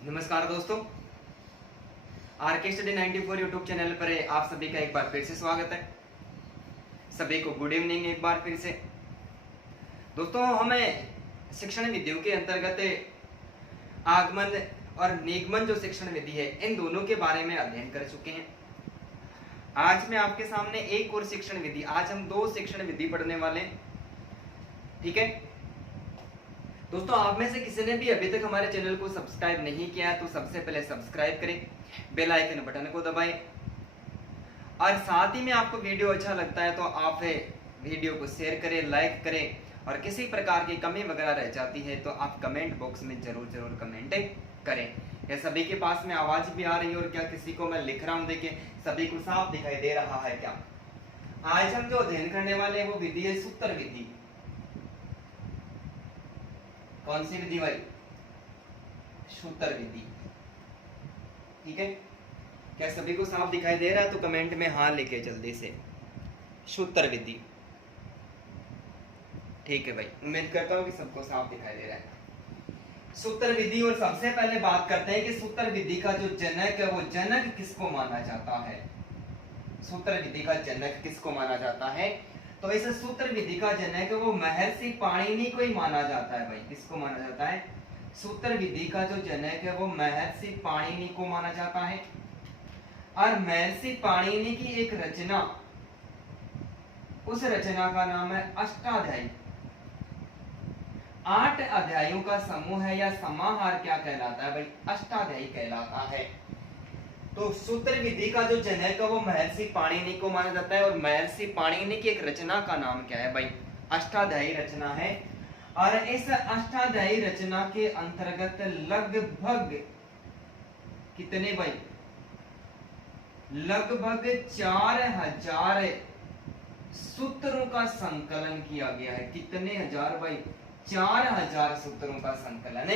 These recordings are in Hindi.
नमस्कार दोस्तों, आरके स्टडी 94 यूट्यूब चैनल पर आप सभी का एक बार फिर से स्वागत है। सभी को गुड इवनिंग एक बार फिर से। दोस्तों, हमें शिक्षण विधियों के अंतर्गत आगमन और निगमन जो शिक्षण विधि है, इन दोनों के बारे में अध्ययन कर चुके हैं। आज मैं आपके सामने एक और शिक्षण विधि, आज हम दो शिक्षण विधि पढ़ने वाले हैं। ठीक है दोस्तों, आप में से किसी ने भी अभी तक हमारे चैनल को सब्सक्राइब नहीं किया है तो सबसे पहले सब्सक्राइब करें, बेल आइकन बटन को दबाएं और साथ ही में आपको वीडियो अच्छा लगता है तो आप वीडियो को शेयर करें, लाइक करें और किसी प्रकार की कमी वगैरह रह जाती है तो आप कमेंट बॉक्स में जरूर कमेंट करें। क्या सभी के पास में आवाज भी आ रही है और क्या किसी को मैं लिख रहा हूं, देखिए सभी को साफ दिखाई दे रहा है क्या? आज हम जो अध्ययन करने वाले हैं वो विधि है सूत्र विधि। कौन सी विधि भाई? सूत्र विधि। ठीक है, क्या सभी को साफ दिखाई दे रहा है तो कमेंट में हाँ लिखे जल्दी से, सूत्र विधि। ठीक है भाई, उम्मीद करता हूं कि सबको साफ दिखाई दे रहा है सूत्र विधि। और सबसे पहले बात करते हैं कि सूत्र विधि का जो जनक है वो जनक किसको माना जाता है? सूत्र विधि का जनक किसको माना जाता है? तो इस सूत्र विधि का जनक वो महर्षि पाणिनि को ही माना जाता है भाई। किसको माना जाता है? सूत्र विधि का जो जनक है वो महर्षि पाणिनि को माना जाता है। और महर्षि पाणिनि की एक रचना, उस रचना का नाम है अष्टाध्यायी। 8 अध्यायों का समूह है या समाहार क्या कहलाता है भाई? अष्टाध्यायी कहलाता है। तो सूत्र विधि का जो जनक है वो महर्षि पाणिनि को माना जाता है और महर्षि पाणिनि की एक रचना का नाम क्या है भाई? अष्टाध्यायी रचना है। और इस अष्टाध्यायी रचना के अंतर्गत लगभग कितने भाई? लगभग 4000 सूत्रों का संकलन किया गया है। कितने हजार भाई? 4000 सूत्रों का संकलन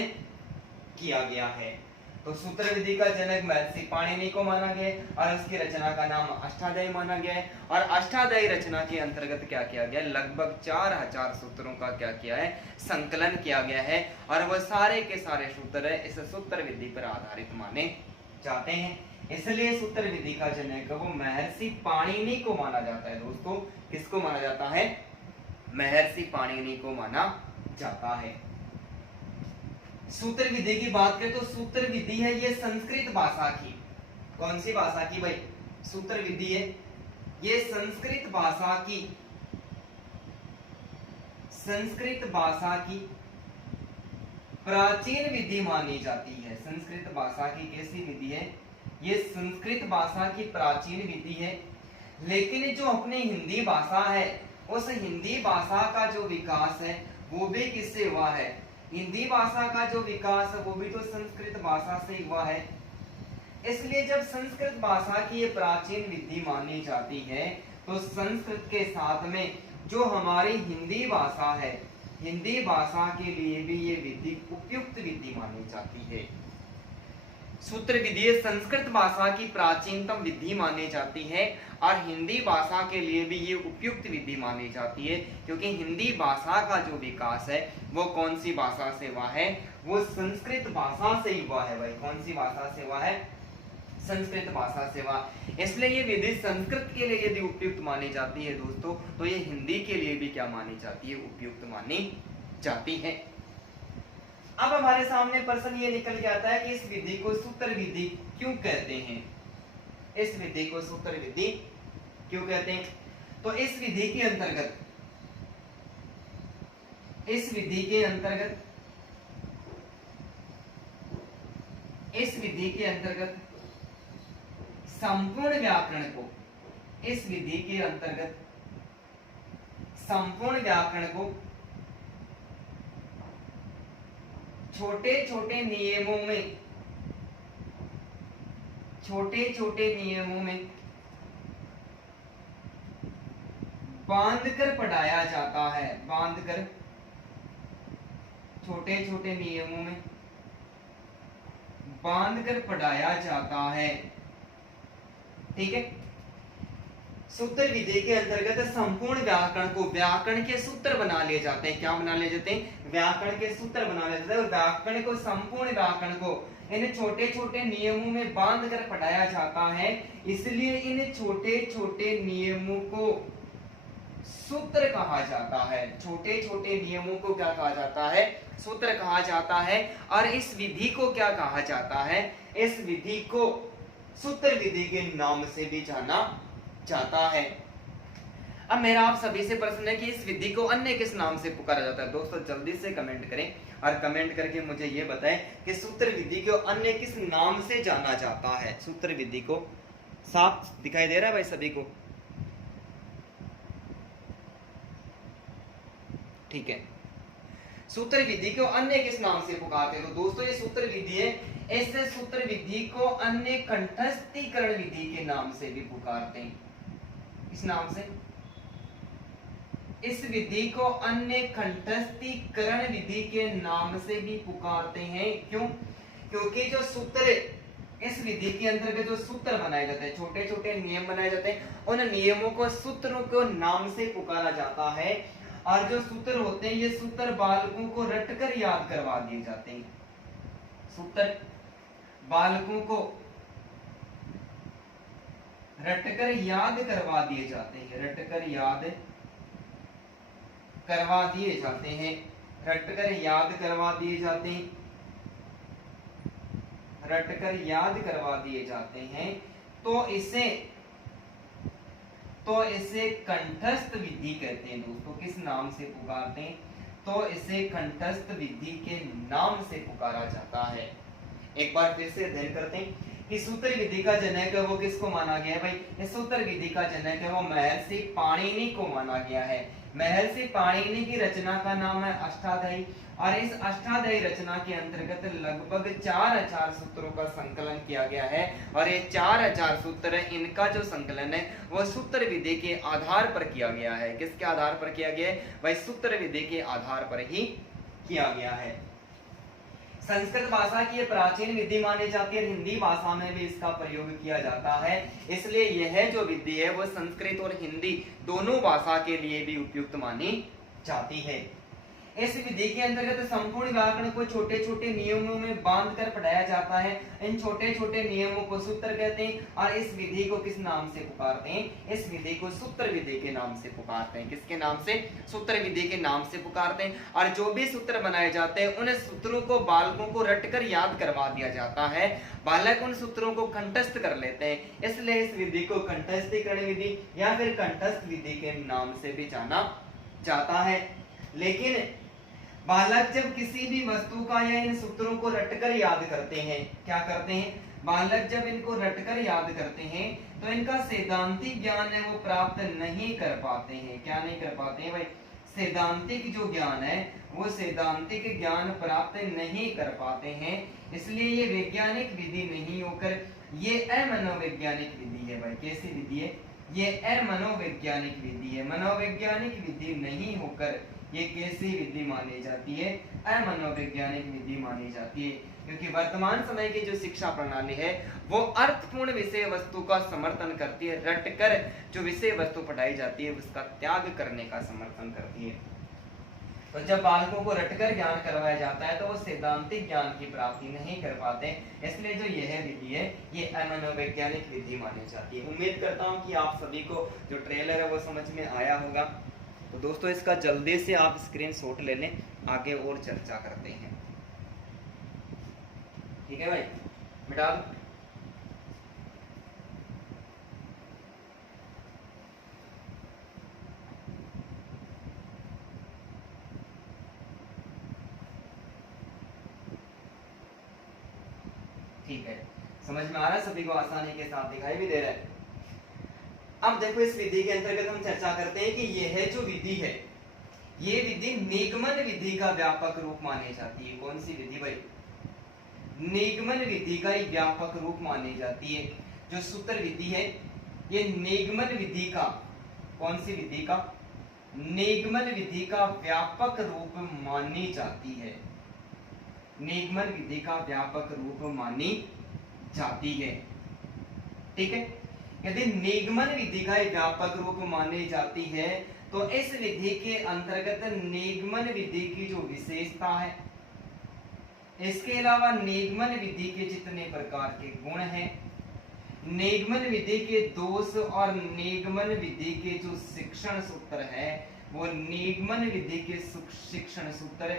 किया गया है। तो सूत्र विधि का जनक महर्षि पाणिनि को माना गया और उसकी रचना का नाम अष्टाध्यायी माना गया है। और अष्टाध्यायी रचना के अंतर्गत क्या किया गया? लगभग 4000 सूत्रों का क्या किया है? संकलन किया गया है। और वह सारे के सारे सूत्र है इस सूत्र विधि पर आधारित माने जाते हैं, इसलिए सूत्र विधि का जनक वो महर्षि पाणिनि को माना जाता है। दोस्तों, किसको माना जाता है? महर्षि पाणिनि को माना जाता है। सूत्र विधि की बात करें तो सूत्र विधि है ये संस्कृत भाषा की। कौन सी भाषा की भाई? सूत्र विधि है ये संस्कृत भाषा की, संस्कृत भाषा की प्राचीन विधि मानी जाती है। संस्कृत भाषा की कैसी विधि है? ये संस्कृत भाषा की प्राचीन विधि है। लेकिन जो अपनी हिंदी भाषा है उस हिंदी भाषा का जो विकास है वो भी किससे हुआ है? हिंदी भाषा का जो विकास है वो भी तो संस्कृत भाषा से हुआ है। इसलिए जब संस्कृत भाषा की ये प्राचीन विधि मानी जाती है तो संस्कृत के साथ में जो हमारी हिंदी भाषा है, हिंदी भाषा के लिए भी ये विधि उपयुक्त विधि मानी जाती है। सूत्र विधि संस्कृत भाषा की प्राचीनतम विधि मानी जाती है और हिंदी भाषा के लिए भी ये उपयुक्त विधि मानी जाती है, क्योंकि हिंदी भाषा का जो विकास है वो कौन सी भाषा से हुआ है? वो संस्कृत भाषा से ही हुआ है भाई। कौन सी भाषा से हुआ है? संस्कृत भाषा से हुआ। इसलिए ये विधि संस्कृत के लिए यदि उपयुक्त मानी जाती है दोस्तों, तो ये हिंदी के लिए भी क्या मानी जाती है? उपयुक्त मानी जाती है। अब हमारे सामने प्रश्न ये निकल के आता है कि इस विधि को सूत्र विधि क्यों कहते हैं? इस विधि को सूत्र विधि क्यों कहते हैं? तो इस विधि के अंतर्गत, इस विधि के अंतर्गत, इस विधि के अंतर्गत संपूर्ण व्याकरण को, इस विधि के अंतर्गत संपूर्ण व्याकरण को छोटे छोटे नियमों में, छोटे छोटे नियमों में बांधकर पढ़ाया जाता है। बांधकर, छोटे छोटे नियमों में बांधकर पढ़ाया जाता है। ठीक है, सूत्र विधि के अंतर्गत संपूर्ण व्याकरण को, व्याकरण के सूत्र बना लिए जाते हैं। क्या बना लिए जाते हैं? व्याकरण के सूत्र बना लिए जाते हैं। और व्याकरण को, संपूर्ण व्याकरण को इन छोटे छोटे नियमों में बांध कर पढ़ाया जाता है, इसलिए इन छोटे छोटे नियमों को सूत्र कहा जाता है। छोटे छोटे नियमों को क्या कहा जाता है? सूत्र कहा जाता है। और इस विधि को क्या कहा जाता है? इस विधि को सूत्र विधि के नाम से भी जाना जाता है। अब मेरा आप सभी से प्रश्न है कि इस विधि को अन्य किस नाम से पुकारा जाता है? दोस्तों जल्दी से कमेंट करें और कमेंट करके मुझे ये बताएं कि सूत्र विधि को अन्य किस नाम से जाना जाता है। सूत्र विधि को साफ दिखाई दे रहा है भाई सभी को? ठीक है। सूत्र विधि को अन्य किस नाम से पुकारते हैं? तो दोस्तों ये सूत्र विधि है, इस सूत्र विधि को अन्य कंठस्थीकरण विधि के नाम से भी पुकारते हैं। इस नाम से इस विधि को अन्य कंठस्थीकरण विधि के नाम से भी पुकारते हैं। क्यों? क्योंकि जो सूत्र इस विधि के अंतर्गत जो सूत्र बनाए जाते हैं, छोटे छोटे नियम बनाए जाते हैं, उन नियमों को सूत्रों को नाम से पुकारा जाता है। और जो सूत्र होते हैं ये सूत्र बालकों को रटकर याद करवा दिए जाते हैं। सूत्र बालकों को रटकर याद करवा दिए जाते हैं। रटकर याद करवा दिए जाते हैं। रटकर याद करवा दिए जाते हैं। रटकर याद करवा दिए जाते हैं। तो इसे कंठस्थ विधि कहते हैं। दोस्तों किस नाम से पुकारते हैं? तो इसे कंठस्थ विधि के नाम से पुकारा जाता है। एक बार फिर से अध्ययन करते हैं कि सूत्र विधि का जनक है वो किसको माना गया है? भाई इस सूत्र विधि का जनक है वो महर्षि पाणिनि को माना गया है। महर्षि पाणिनि की रचना का नाम है अष्टाध्यायी, और इस अष्टाध्यायी रचना के अंतर्गत लगभग 4000 सूत्रों का संकलन किया गया है। और ये 4000 सूत्र इनका जो संकलन है वो सूत्र विधि के आधार पर किया गया है। किसके आधार पर किया गया है? भाई सूत्र विधि के आधार पर ही किया गया है। संस्कृत भाषा की ये प्राचीन विधि मानी जाती है, हिंदी भाषा में भी इसका प्रयोग किया जाता है। इसलिए यह जो विधि है वो संस्कृत और हिंदी दोनों भाषा के लिए भी उपयुक्त मानी जाती है। इस विधि के अंतर्गत संपूर्ण व्याकरण को छोटे छोटे नियमों में बांध कर पढ़ाया जाता है। इन छोटे छोटे नियमों को सूत्र कहते हैं। और इस विधि को किस नाम से पुकारते हैं? इस विधि को सूत्र विधि के नाम से पुकारते हैं। किसके नाम से? सूत्र विधि के नाम से पुकारते हैं। और जो भी सूत्र बनाए जाते हैं उन सूत्रों को बालकों को रटकर याद करवा दिया जाता है। बालक उन सूत्रों को कंठस्थ कर लेते हैं, इसलिए इस विधि को कंठस्थीकरण विधि या फिर कंठस्थ विधि के नाम से भी जाना जाता है। लेकिन बालक जब किसी भी वस्तु का या इन सूत्रों को रटकर याद करते हैं, क्या करते हैं? बालक जब इनको रटकर याद करते हैं तो इनका सैद्धांतिक ज्ञान है वो प्राप्त नहीं कर पाते हैं। क्या नहीं कर पाते हैं भाई? सैद्धांतिक जो ज्ञान है वो सैद्धांतिक ज्ञान प्राप्त नहीं कर पाते हैं। इसलिए ये वैज्ञानिक विधि नहीं होकर ये अमनोवैज्ञानिक विधि है। भाई कैसी विधि है? ये अमनोवैज्ञानिक विधि है। मनोवैज्ञानिक विधि नहीं होकर ये कैसी विधि मानी जाती है? अमनोवैज्ञानिक विधि मानी जाती है। क्योंकि वर्तमान समय की जो शिक्षा प्रणाली है वो अर्थपूर्ण विषय वस्तु का समर्थन करती है, रटकर जो विषय वस्तु पढ़ाई जाती है उसका त्याग करने का समर्थन करती है। तो जब बालकों को रटकर ज्ञान करवाया जाता है तो वो सैद्धांतिक ज्ञान की प्राप्ति नहीं कर पाते, इसलिए जो यह विधि है ये अमनोवैज्ञानिक विधि मानी जाती है। उम्मीद करता हूँ कि आप सभी को जो ट्रेलर है वो समझ में आया होगा। तो दोस्तों इसका जल्दी से आप स्क्रीनशॉट ले लें, आगे और चर्चा करते हैं। ठीक है भाई, मिटा दो। ठीक है, समझ में आ रहा है सभी को? आसानी के साथ दिखाई भी दे रहा है। अब देखो इस विधि के अंतर्गत हम चर्चा करते हैं कि यह जो विधि है ये विधि निगमन विधि का व्यापक रूप मानी जाती है। कौन सी विधि भाई? निगमन विधि का ही व्यापक रूप मानी जाती है। जो सूत्र विधि है ये निगमन विधि का, कौन सी विधि का? निगमन विधि का व्यापक रूप मानी जाती है। निगमन विधि का व्यापक रूप मानी जाती है। ठीक है, यदि निगमन विधि का व्यापक रूप मानी जाती है तो इस विधि के अंतर्गत निगमन विधि की जो विशेषता है इसके अलावा निगमन विधि के जितने प्रकार के गुण हैं, निगमन विधि के दोष और निगमन विधि के जो शिक्षण सूत्र है, वो निगमन विधि के शिक्षण सूत्र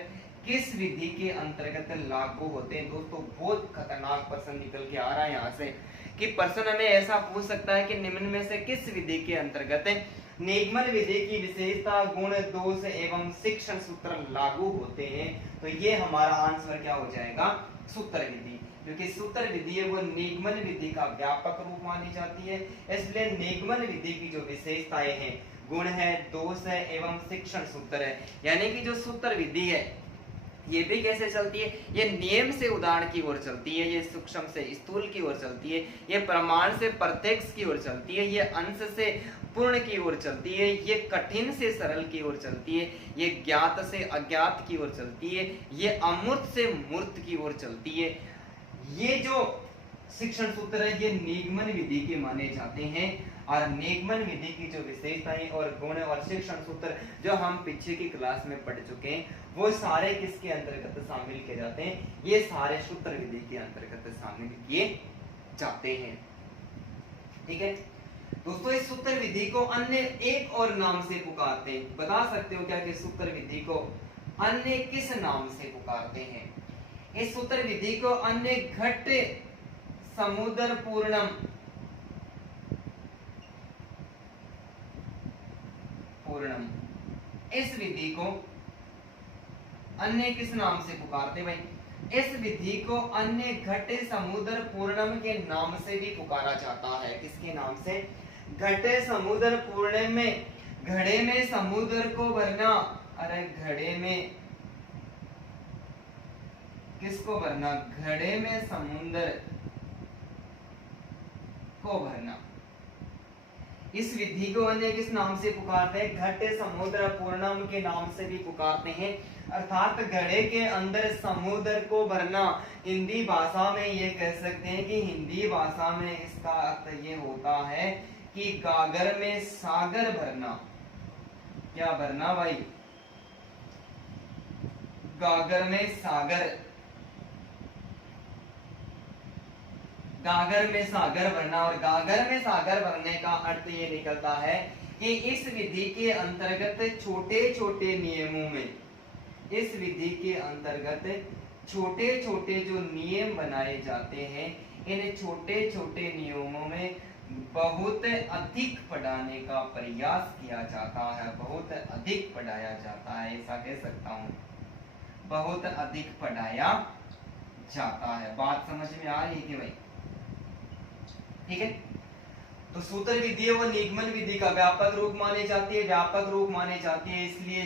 किस विधि के अंतर्गत लागू होते हैं। दोस्तों बहुत खतरनाक प्रश्न निकल के आ रहा है यहाँ से कि प्रश्न हमें ऐसा पूछ सकता है कि निम्न में से किस विधि के अंतर्गत निगमन विधि की विशेषता, गुण, दोष एवं शिक्षण सूत्र लागू होते हैं। तो ये हमारा आंसर क्या हो जाएगा, सूत्र विधि, क्योंकि सूत्र विधि है वो निगमन विधि का व्यापक रूप मानी जाती है। इसलिए निगमन विधि की जो विशेषताएं हैं, गुण है, दोष है एवं शिक्षण सूत्र है, यानी कि जो सूत्र विधि है ये भी कैसे चलती है, ये नियम से उदाहरण की ओर चलती है, ये सूक्ष्म से स्थूल की ओर चलती है, ये प्रमाण से प्रत्यक्ष की ओर चलती है, ये अंश से पूर्ण की ओर चलती है, ये कठिन से सरल की ओर चलती है, ये ज्ञात से अज्ञात की ओर चलती है, ये अमूर्त से मूर्त की ओर चलती है। ये जो शिक्षण सूत्र है ये निगमन विधि के माने जाते हैं। और निगमन विधि की जो विशेषताएं और गुण और शिक्षण सूत्र जो हम पीछे की क्लास में पढ़ चुके हैं, वो सारे किसके अंतर्गत शामिल किए जाते हैं, ये सारे सूत्र विधि के अंतर्गत शामिल किए जाते हैं। ठीक है दोस्तों, इस सूत्र विधि को अन्य एक और नाम से पुकारते हैं, बता सकते हो क्या कि सूत्र विधि को अन्य किस नाम से पुकारते हैं। इस सूत्र विधि को अन्य घट समुद्र पूर्णम इस विधि को अन्य किस नाम से पुकारते भाई, इस विधि को अन्य घट समुद्र पूर्णम के नाम से भी पुकारा जाता है। किसके नाम से, घट समुद्र पूर्णम में घड़े में समुद्र को भरना, अरे घड़े में किसको भरना, घड़े में समुद्र को भरना, इस विधि को अन्य किस नाम से पुकारते हैं, घट समुद्र पूर्णम के नाम से भी पुकारते हैं। अर्थात घड़े के अंदर समुद्र को भरना। हिंदी भाषा में ये कह सकते हैं कि हिंदी भाषा में इसका अर्थ ये होता है कि गागर में सागर भरना। क्या भरना भाई, गागर में सागर, गागर में सागर भरना। और गागर में सागर भरने का अर्थ ये निकलता है कि इस विधि के अंतर्गत छोटे छोटे नियमों में, इस विधि के अंतर्गत छोटे छोटे जो नियम बनाए जाते हैं, इन छोटे छोटे नियमों में बहुत अधिक पढ़ाने का प्रयास किया जाता है, बहुत अधिक पढ़ाया जाता है, ऐसा कह सकता हूं, बहुत अधिक पढ़ाया जाता है। बात समझ में आ रही है कि भाई, ठीक है। तो सूत्र विधि है वो निगमन विधि का व्यापक रूप मानी जाती है, व्यापक रूप मानी जाती है, इसलिए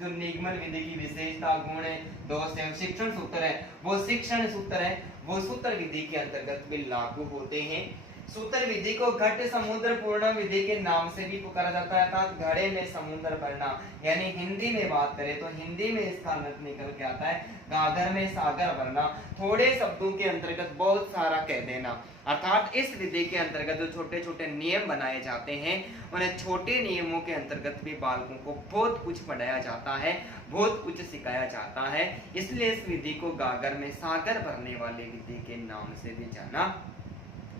जो निगमन विधि की विशेषता, गुण, दोष एवं शिक्षण सूत्र है, वो शिक्षण सूत्र है, वो सूत्र विधि के अंतर्गत भी लागू होते हैं। सूत्र विधि को घट समुद्र पूर्ण विधि के नाम से भी पुकारा जाता है, अर्थात घड़े में समुद्र भरना। यानी हिंदी में बात करें तो हिंदी में इसका अर्थ निकल के आता है गागर में सागर भरना। थोड़े शब्दों के अंतर्गत बहुत सारा कह देना। अर्थात इस विधि के अंतर्गत जो छोटे छोटे नियम बनाए जाते हैं, उन्हें छोटे नियमों के अंतर्गत भी बालकों को बहुत कुछ पढ़ाया जाता है, बहुत कुछ सिखाया जाता है। इसलिए इस विधि को गागर में सागर भरने वाली विधि के नाम से भी जाना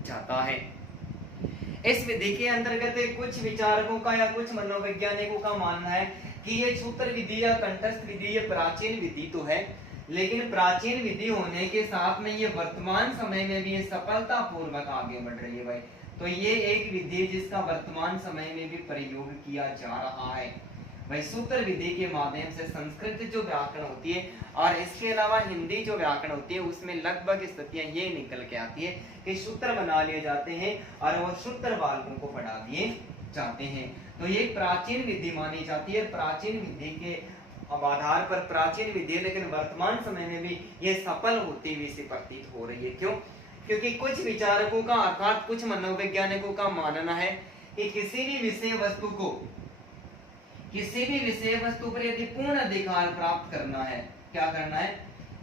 जाता है। इस विधि के अंतर्गत कुछ विचारकों का या कुछ मनोवैज्ञानिकों का मानना है कि ये सूत्र विधि या कंठस्थ विधि ये प्राचीन विधि तो है, लेकिन प्राचीन विधि होने के साथ में ये वर्तमान समय में भी ये सफलता पूर्वक आगे बढ़ रही है भाई। तो ये एक विधि जिसका वर्तमान समय में भी प्रयोग किया जा रहा है भाई। सूत्र विधि के माध्यम से संस्कृत जो व्याकरण होती है और इसके अलावा हिंदी जो व्याकरण होती है, उसमें लगभग स्थितियां ये निकल के आती है कि सूत्र बना लिए जाते हैं और वो सूत्र बालकों को पढ़ा दिए जाते हैं। तो ये प्राचीन विधि मानी जाती है। प्राचीन विधि के आधार पर प्राचीन विधि, लेकिन वर्तमान समय में भी ये सफल होती हुई से प्रतीत हो रही है। क्यों? क्योंकि कुछ विचारकों का अर्थात कुछ मनोवैज्ञानिकों का मानना है कि किसी भी विषय वस्तु पर यदि पूर्ण अधिकार प्राप्त करना है, क्या करना है,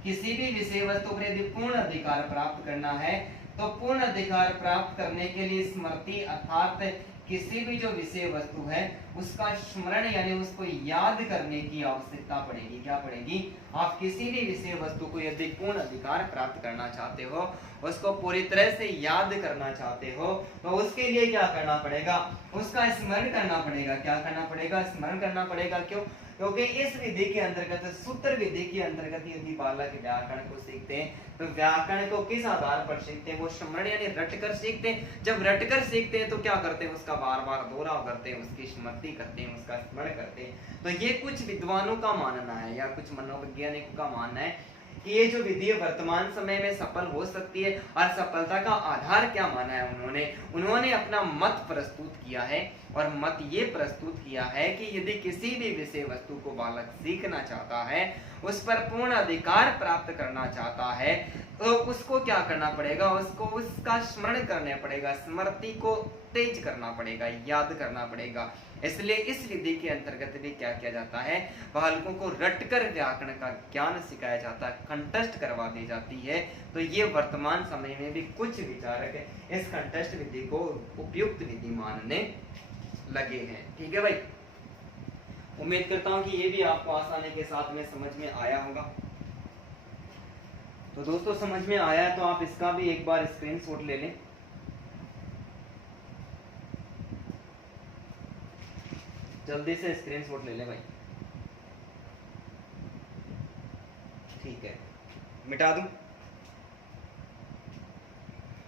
किसी भी विषय वस्तु पर यदि पूर्ण अधिकार प्राप्त करना है, तो पूर्ण अधिकार प्राप्त करने के लिए स्मृति अर्थात किसी भी जो विषय वस्तु है उसका स्मरण यानी उसको याद करने की आवश्यकता पड़ेगी। क्या पड़ेगी? आप किसी भी विषय वस्तु को यदि पूर्ण अधिकार प्राप्त करना चाहते हो, उसको पूरी तरह से याद करना चाहते हो, तो उसके लिए क्या करना पड़ेगा? उसका स्मरण करना पड़ेगा। क्या करना पड़ेगा? स्मरण करना पड़ेगा। क्यों? क्योंकि इस विधि के अंतर्गत, सूत्र विधि के अंतर्गत यदि बालक व्याकरण को सीखते हैं तो व्याकरण को किस आधार पर सीखते हैं? वो स्मरण यानी रट कर सीखते हैं। जब रट कर सीखते हैं तो क्या करते हैं? उसका बार बार दोहराव करते हैं, उसकी स्मृति करते हैं, उसका स्मरण करते हैं। तो ये कुछ विद्वानों का मानना है या कुछ मनोवैज्ञानिकों का मानना है कि ये जो विधि वर्तमान समय में सफल हो सकती है। और सफलता का आधार क्या माना है उन्होंने अपना मत प्रस्तुत किया है। और मत ये प्रस्तुत किया है कि यदि किसी भी विषय वस्तु को बालक सीखना चाहता है, उस पर पूर्ण अधिकार प्राप्त करना चाहता है, तो उसको क्या करना पड़ेगा? उसको उसका स्मरण करना पड़ेगा, स्मृति को तेज करना पड़ेगा, याद करना पड़ेगा। इसलिए इस विधि के अंतर्गत भी क्या किया जाता है? बालकों को रटकर व्याकरण का ज्ञान सिखाया जाता है, कंठस्थ करवा दी जाती है। तो ये वर्तमान समय में भी कुछ विचारक इस कंठस्थ विधि को उपयुक्त विधि मानने लगे हैं। ठीक है भाई, उम्मीद करता हूं कि ये भी आपको आसानी के साथ में समझ में आया होगा। तो दोस्तों समझ में आया है तो आप इसका भी एक बार स्क्रीनशॉट ले लें। जल्दी से स्क्रीनशॉट ले लें भाई। ठीक है, मिटा दूं?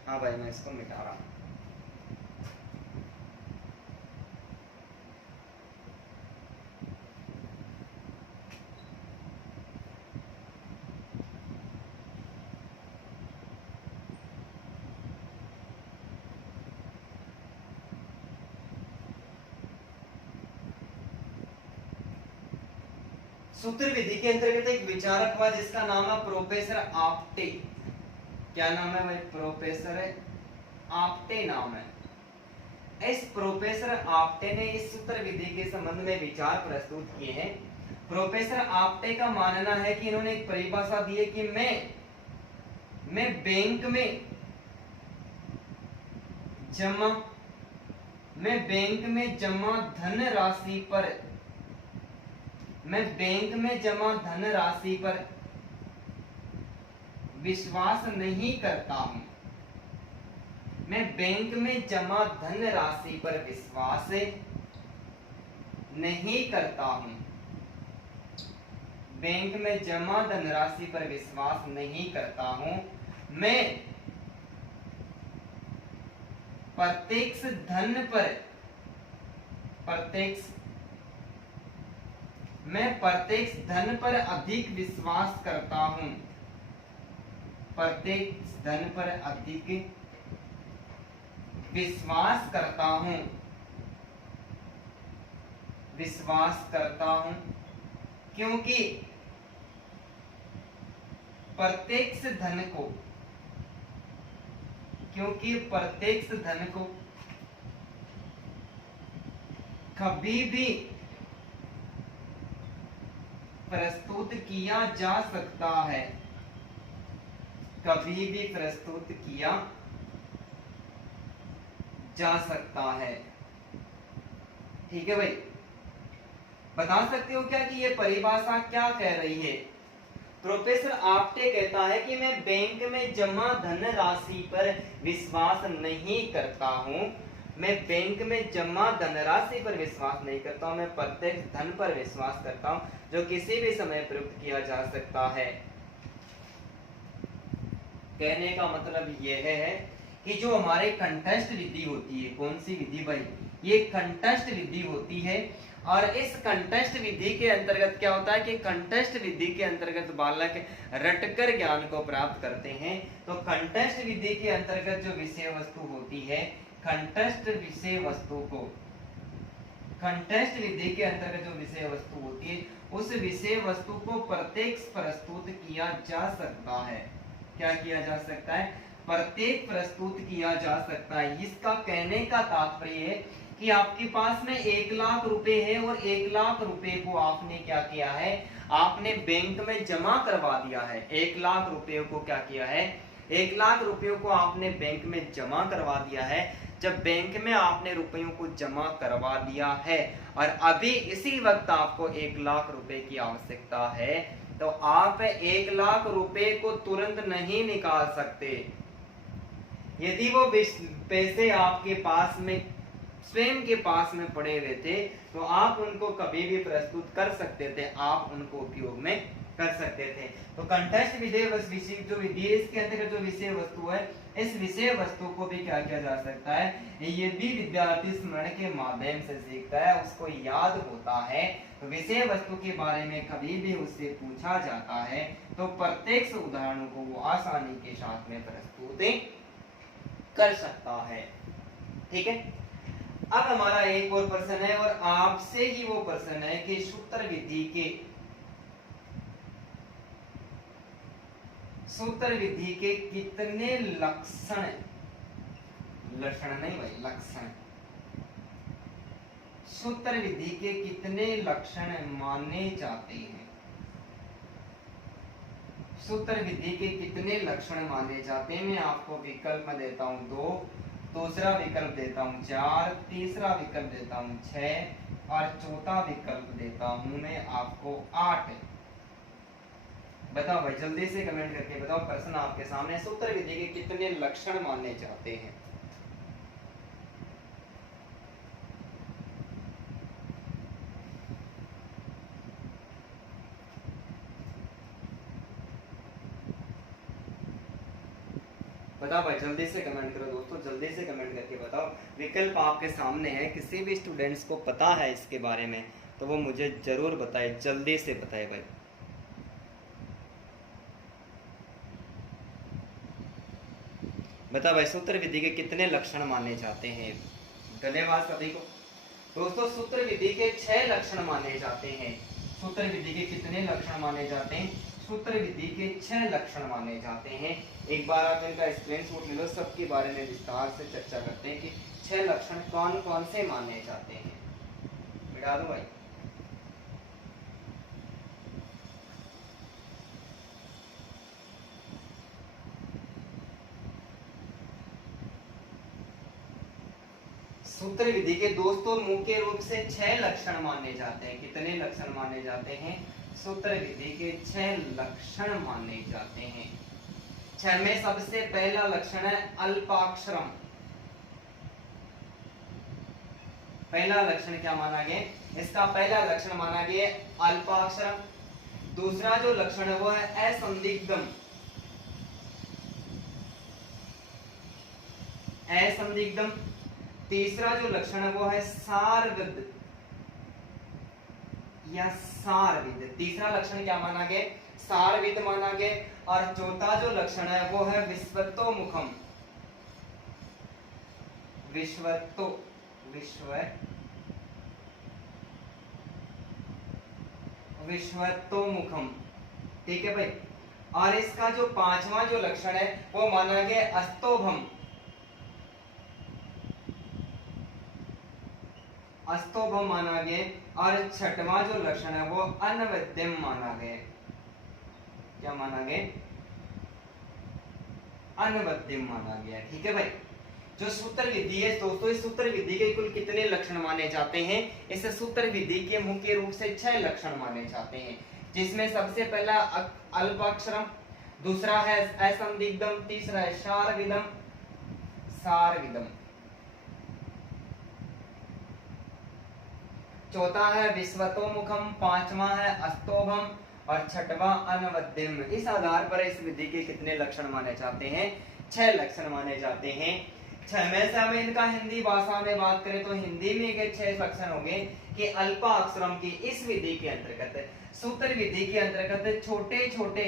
हाँ भाई, मैं इसको मिटा रहा हूं। सूत्र विधि के अंतर्गत एक विचारक हुआ जिसका नाम है प्रोफेसर आप्टे। क्या नाम है भाई? प्रोफेसर आप्टे नाम है। इस प्रोफेसर आप्टे ने इस सूत्र विधि के संबंध में विचार प्रस्तुत किए हैं। प्रोफेसर आप्टे का मानना है कि इन्होंने एक परिभाषा दी है कि मैं बैंक में जमा धनराशि पर विश्वास नहीं करता हूं। मैं बैंक में जमा धनराशि पर विश्वास नहीं करता हूं। बैंक में जमा धनराशि पर विश्वास नहीं करता हूं। मैं प्रत्यक्ष धन पर अधिक विश्वास करता हूं। प्रत्यक्ष धन पर अधिक विश्वास करता हूं क्योंकि प्रत्यक्ष धन को कभी भी प्रस्तुत किया जा सकता है। कभी भी प्रस्तुत किया जा सकता है। ठीक है भाई, बता सकते हो क्या कि ये परिभाषा क्या कह रही है? प्रोफेसर आप्टे कहता है कि मैं बैंक में जमा धनराशि पर विश्वास नहीं करता हूं। मैं बैंक में जमा धनराशि पर विश्वास नहीं करता हूं। मैं प्रत्यक्ष धन पर विश्वास करता हूं जो किसी भी समय प्रयुक्त किया जा सकता है। कहने का मतलब यह है कि जो हमारे कंटेस्ट विधि होती है, कौन सी विधि भाई? ये कंटेस्ट विधि होती है। और इस कंटेस्ट विधि के अंतर्गत क्या होता है कि कंटेस्ट विधि के अंतर्गत बालक रटकर ज्ञान को प्राप्त करते हैं। तो कंटेस्ट विधि के अंतर्गत जो विषय वस्तु होती है, कंटेस्ट विधि के अंतर्गत जो विषय वस्तु होती है, उस विषय वस्तु को प्रत्यक्ष प्रस्तुत किया जा सकता है। क्या किया जा सकता है? प्रत्येक प्रस्तुत किया जा सकता है। इसका कहने का तात्पर्य है कि आपके पास में 1 लाख रुपए है और 1 लाख रुपए को आपने क्या किया है? आपने बैंक में जमा करवा दिया है। 1 लाख रुपए को क्या किया है? 1 लाख रुपयों को आपने बैंक में जमा करवा दिया है। जब बैंक में आपने रुपयों को जमा करवा दिया है और अभी इसी वक्त आपको 1 लाख रुपए की आवश्यकता है, तो आप 1 लाख रुपए को तुरंत नहीं निकाल सकते। यदि वो पैसे आपके पास में स्वयं के पास में पड़े हुए थे तो आप उनको कभी भी प्रस्तुत कर सकते थे, आप उनको उपयोग में कर सकते थे। तो कंटेस्ट विधेय विषय जो विधि है, इसके अंतर्गत जो विषय वस्तु है, इस विषय वस्तु को भी क्या किया जा सकता है, ये भी विद्यार्थी स्मरण के माध्यम से सीखता है, उसको याद होता है। तो विषय वस्तु के बारे में कभी भी उससे पूछा जाता है तो प्रत्येक उदाहरणों को वो आसानी के साथ में प्रस्तुत कर सकता है। ठीक है, अब हमारा एक और प्रश्न है और आपसे ही वो प्रश्न है कि सूत्र विधि के कितने लक्षण नहीं भाई, लक्षण, सूत्र विधि के कितने लक्षण माने जाते हैं? सूत्र विधि के कितने लक्षण माने जाते हैं? मैं आपको विकल्प देता हूं 2, दूसरा विकल्प देता हूं 4, तीसरा विकल्प देता हूं 6 और चौथा विकल्प देता हूं मैं आपको 8। बताओ भाई, जल्दी से कमेंट करके बताओ, प्रश्न आपके सामने, सूत्र विधि के कितने लक्षण माने जाते हैं? बताओ भाई, जल्दी से कमेंट करो दोस्तों, जल्दी से कमेंट करके बताओ। विकल्प आपके सामने है, किसी भी स्टूडेंट्स को पता है इसके बारे में तो वो मुझे जरूर बताए, जल्दी से बताए भाई। बताओ भाई, सूत्र विधि के कितने लक्षण माने जाते हैं? धन्यवाद सभी को। दोस्तों, सूत्र विधि के 6 लक्षण माने जाते हैं। सूत्र विधि के कितने लक्षण माने जाते हैं? सूत्र विधि के 6 लक्षण माने जाते हैं। एक बार आप इनका स्क्रीनशॉट ले लो, सबके बारे में विस्तार से चर्चा करते हैं कि 6 लक्षण कौन कौन से माने जाते हैं। मिटा दो भाई। सूत्र विधि के दोस्तों मुख्य रूप से 6 लक्षण माने जाते हैं। कितने लक्षण माने जाते हैं? सूत्र विधि के 6 लक्षण माने जाते हैं। 6 में सबसे पहला लक्षण है अल्पाक्षरम। पहला लक्षण क्या माना गया? इसका पहला लक्षण माना गया अल्पाक्षरम। दूसरा जो लक्षण है वो है असंदिग्धम। असंदिग्धम। तीसरा जो लक्षण है वो है सारविद या सारविद। तीसरा लक्षण क्या माना गया? सारविद माना गया। और चौथा जो लक्षण है वो है विश्वतोमुखम। विश्वतोमुखम। ठीक है भाई। और इसका जो पांचवा जो लक्षण है वो माना गया अस्तोभम। अस्तोभम माना गया। और छठवां जो लक्षण है वो अनवद्यम माना गया। क्या माना गया? अनवद्यम माना गया। ठीक है भाई। जो सूत्र विधि है दोस्तों, इस सूत्र विधि के कुल कितने लक्षण माने जाते हैं? इस सूत्र विधि के मुख्य रूप से 6 लक्षण माने जाते हैं, जिसमें सबसे पहला अल्पाक्षरम, दूसरा है असंदिग्धम, तीसरा है सारविदम, चौथा है विश्वतोमुखम, पांचवा है अस्तोभम और छठवा अनवद्यम। इस आधार पर इस विधि के कितने लक्षण माने जाते हैं? 6 लक्षण माने जाते हैं। 6 में से हम इनका हिंदी भाषा में बात करें तो हिंदी में के 6 लक्षण होंगे कि अल्पाक्षरम की इस विधि के अंतर्गत, सूत्र विधि के अंतर्गत छोटे छोटे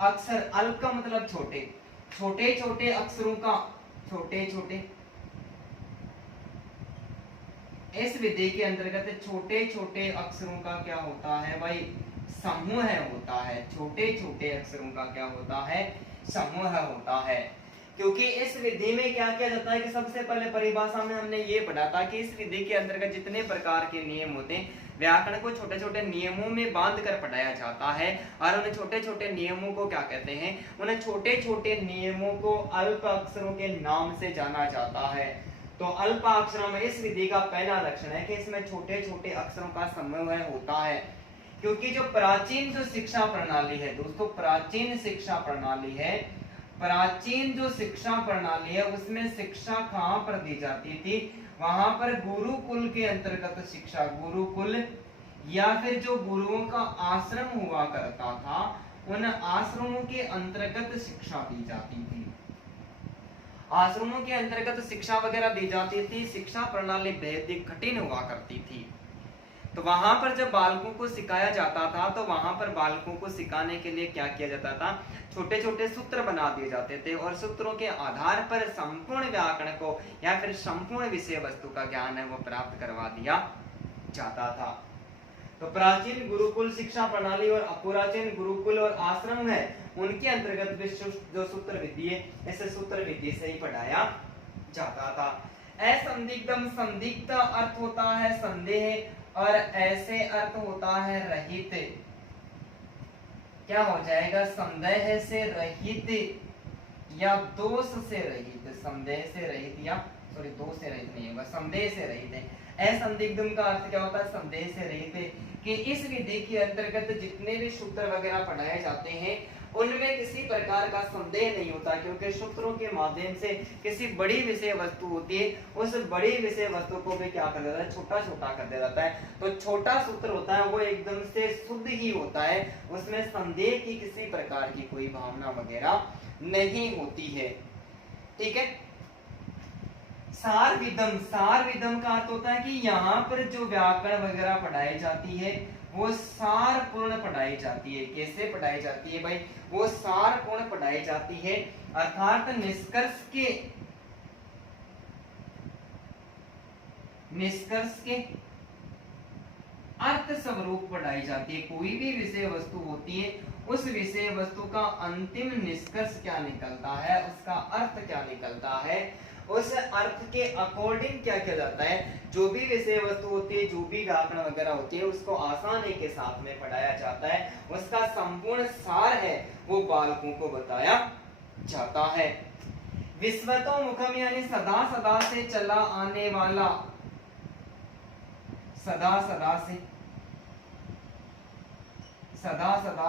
अक्षर, अल्प का मतलब छोटे छोटे अक्षरों का, इस विधि के अंतर्गत छोटे अक्षरों का क्या होता है भाई? समूह होता है। छोटे अक्षरों का क्या होता है? समूह होता है। क्योंकि इस विधि में क्या किया जाता है कि सबसे पहले परिभाषा में हमने ये पढ़ा था कि इस विधि के अंतर्गत जितने प्रकार के नियम होते हैं, व्याकरण को छोटे छोटे नियमों में बांध कर पढ़ाया जाता है। और उन छोटे छोटे नियमों को क्या कहते हैं, उन छोटे छोटे नियमों को अल्प अक्षरों के नाम से जाना जाता है। तो अल्प अक्षरों में इस विधि का पहला लक्षण है कि इसमें छोटे छोटे अक्षरों का समन्वय होता है। क्योंकि जो प्राचीन जो शिक्षा प्रणाली है दोस्तों, प्राचीन शिक्षा प्रणाली है, प्राचीन जो शिक्षा प्रणाली है उसमें शिक्षा कहां पर दी जाती थी, वहां पर गुरुकुल के अंतर्गत शिक्षा, गुरुकुल या फिर जो गुरुओं का आश्रम हुआ करता था, उन आश्रमों के अंतर्गत शिक्षा दी जाती थी। आश्रमों के अंतर्गत शिक्षा वगैरह दी जाती थी। शिक्षा प्रणाली बेहद ही कठिन हुआ करती थी। तो वहां पर जब बालकों को सिखाया जाता था तो वहां पर बालकों को सिखाने के लिए क्या किया जाता था, छोटे छोटे सूत्र बना दिए जाते थे और सूत्रों के आधार पर संपूर्ण व्याकरण को या फिर संपूर्ण विषय वस्तु का ज्ञान है वो प्राप्त करवा दिया जाता था। तो प्राचीन गुरुकुल शिक्षा प्रणाली और अपुराचीन गुरुकुल और आश्रम है, उनके अंतर्गत जो सूत्र विधि है, इसे सूत्र विधि से ही पढ़ाया जाता था। असंदिग्धम, संदिग्ध अर्थ होता है संदेह, और ऐसे अर्थ होता है रहित। क्या हो जाएगा, संदेह से रहित या दोष से रहित, संदेह से रहित या सॉरी दोष से रहित नहीं होगा, संदेह से रहित है। असंदिग्धम का अर्थ क्या होता है, संदेह से रहित है। कि इस विधि के अंतर्गत जितने भी सूत्र वगैरह पढ़ाए जाते हैं उनमें किसी प्रकार का संदेह नहीं होता, क्योंकि सूत्रों के माध्यम से किसी बड़ी विषय वस्तु होती है, उस बड़ी विषय वस्तु को भी क्या कर देता है, छोटा छोटा कर दिया जाता है। तो छोटा सूत्र होता है वो एकदम से शुद्ध ही होता है, उसमें संदेह की किसी प्रकार की कोई भावना वगैरह नहीं होती है। ठीक है। सार विदम, सार विदम का अर्थ होता है कि यहाँ पर जो व्याकरण वगैरह पढ़ाई जाती है वो सार पूर्ण पढ़ाई जाती है। कैसे पढ़ाई जाती है भाई, वो सार पूर्ण पढ़ाई जाती है, अर्थात निष्कर्ष के अर्थ स्वरूप पढ़ाई जाती है। कोई भी विषय वस्तु होती है, उस विषय वस्तु का अंतिम निष्कर्ष क्या निकलता है, उसका अर्थ क्या निकलता है, उस अर्थ के अकॉर्डिंग क्या किया जाता है, जो भी विषय वस्तु होती है, जो भी व्याकरण वगैरह होती है, उसको आसानी के साथ में पढ़ाया जाता है। उसका संपूर्ण सार है वो बालकों को बताया जाता है। विश्वतो मुखम यानी सदा सदा से चला आने वाला, सदा सदा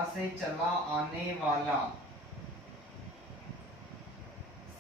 से चला आने वाला,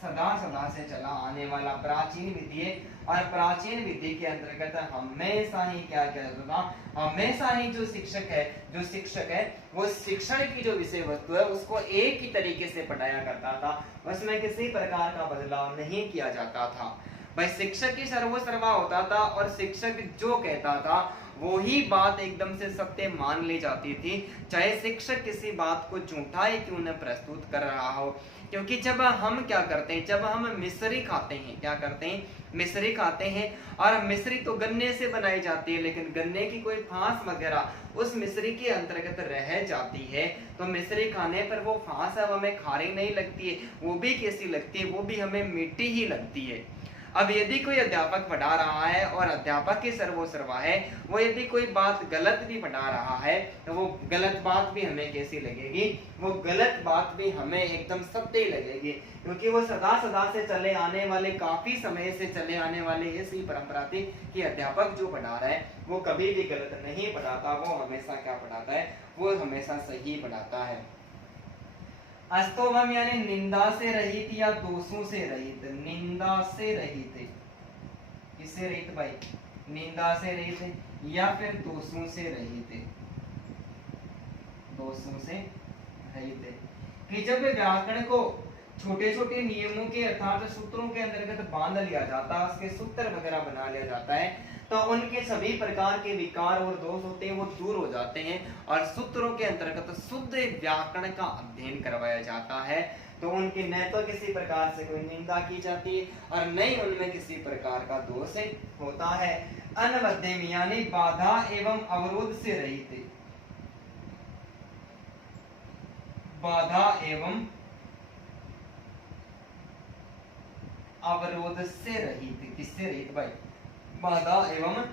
सदा सदा से चला आने वाला प्राचीन विधि है। और प्राचीन विधि के अंतर्गत हमेशा ही क्या किया जाता था, हमेशा ही जो शिक्षक है वो शिक्षण की जो विषय वस्तु है उसको एक ही तरीके से पढ़ाया करता था, उसमें किसी प्रकार का बदलाव नहीं किया जाता था। भाई शिक्षक ही सर्वोसर्वा होता था और शिक्षक जो कहता था वो ही बात एकदम से सत्य मान ली जाती थी, चाहे शिक्षक किसी बात को झूठा ही क्यों न प्रस्तुत कर रहा हो। क्योंकि जब हम क्या करते हैं, जब हम मिश्री खाते हैं, क्या करते हैं, मिश्री खाते हैं, और मिश्री तो गन्ने से बनाई जाती है, लेकिन गन्ने की कोई फांस वगैरह उस मिश्री के अंतर्गत रह जाती है, तो मिश्री खाने पर वो फांस अब हमें खारी नहीं लगती है, वो भी कैसी लगती है, वो भी हमें मीठी ही लगती है। अब यदि कोई अध्यापक पढ़ा रहा है और अध्यापक ही सर्वोसर्वा है, वो यदि कोई बात गलत भी पढ़ा रहा है तो वो गलत बात भी हमें कैसी लगेगी, वो गलत बात भी हमें एकदम सत्य लगेगी, क्योंकि वो सदा सदा से चले आने वाले, काफी समय से चले आने वाले ऐसी परंपरा थी कि अध्यापक जो पढ़ा रहा है वो कभी भी गलत नहीं पढ़ाता, वो हमेशा क्या पढ़ाता है, वो हमेशा सही पढ़ाता है। अस्तोभम यानी निंदा से रहित या दोषों से रहित, निंदा से रहित, किससे रहित भाई, निंदा से रहित या फिर दोषों से रहित, दोषों से रहित। कि जब व्याकरण को छोटे छोटे नियमों के अर्थात सूत्रों के अंतर्गत बांध लिया जाता है, उसके सूत्र वगैरह बना लिया जाता है, तो उनके सभी प्रकार के विकार और दोष होते हैं वो दूर हो जाते हैं और सूत्रों के अंतर्गत शुद्ध व्याकरण का अध्ययन करवाया जाता है। तो उनकी न तो किसी प्रकार से कोई निंदा की जाती है और न ही उनमें किसी प्रकार का दोष होता है। अनवद्यम यानी बाधा एवं अवरोध से रहित, बाधा एवं अवरोध से रहित। किससे रहित भाई? बाधा एवं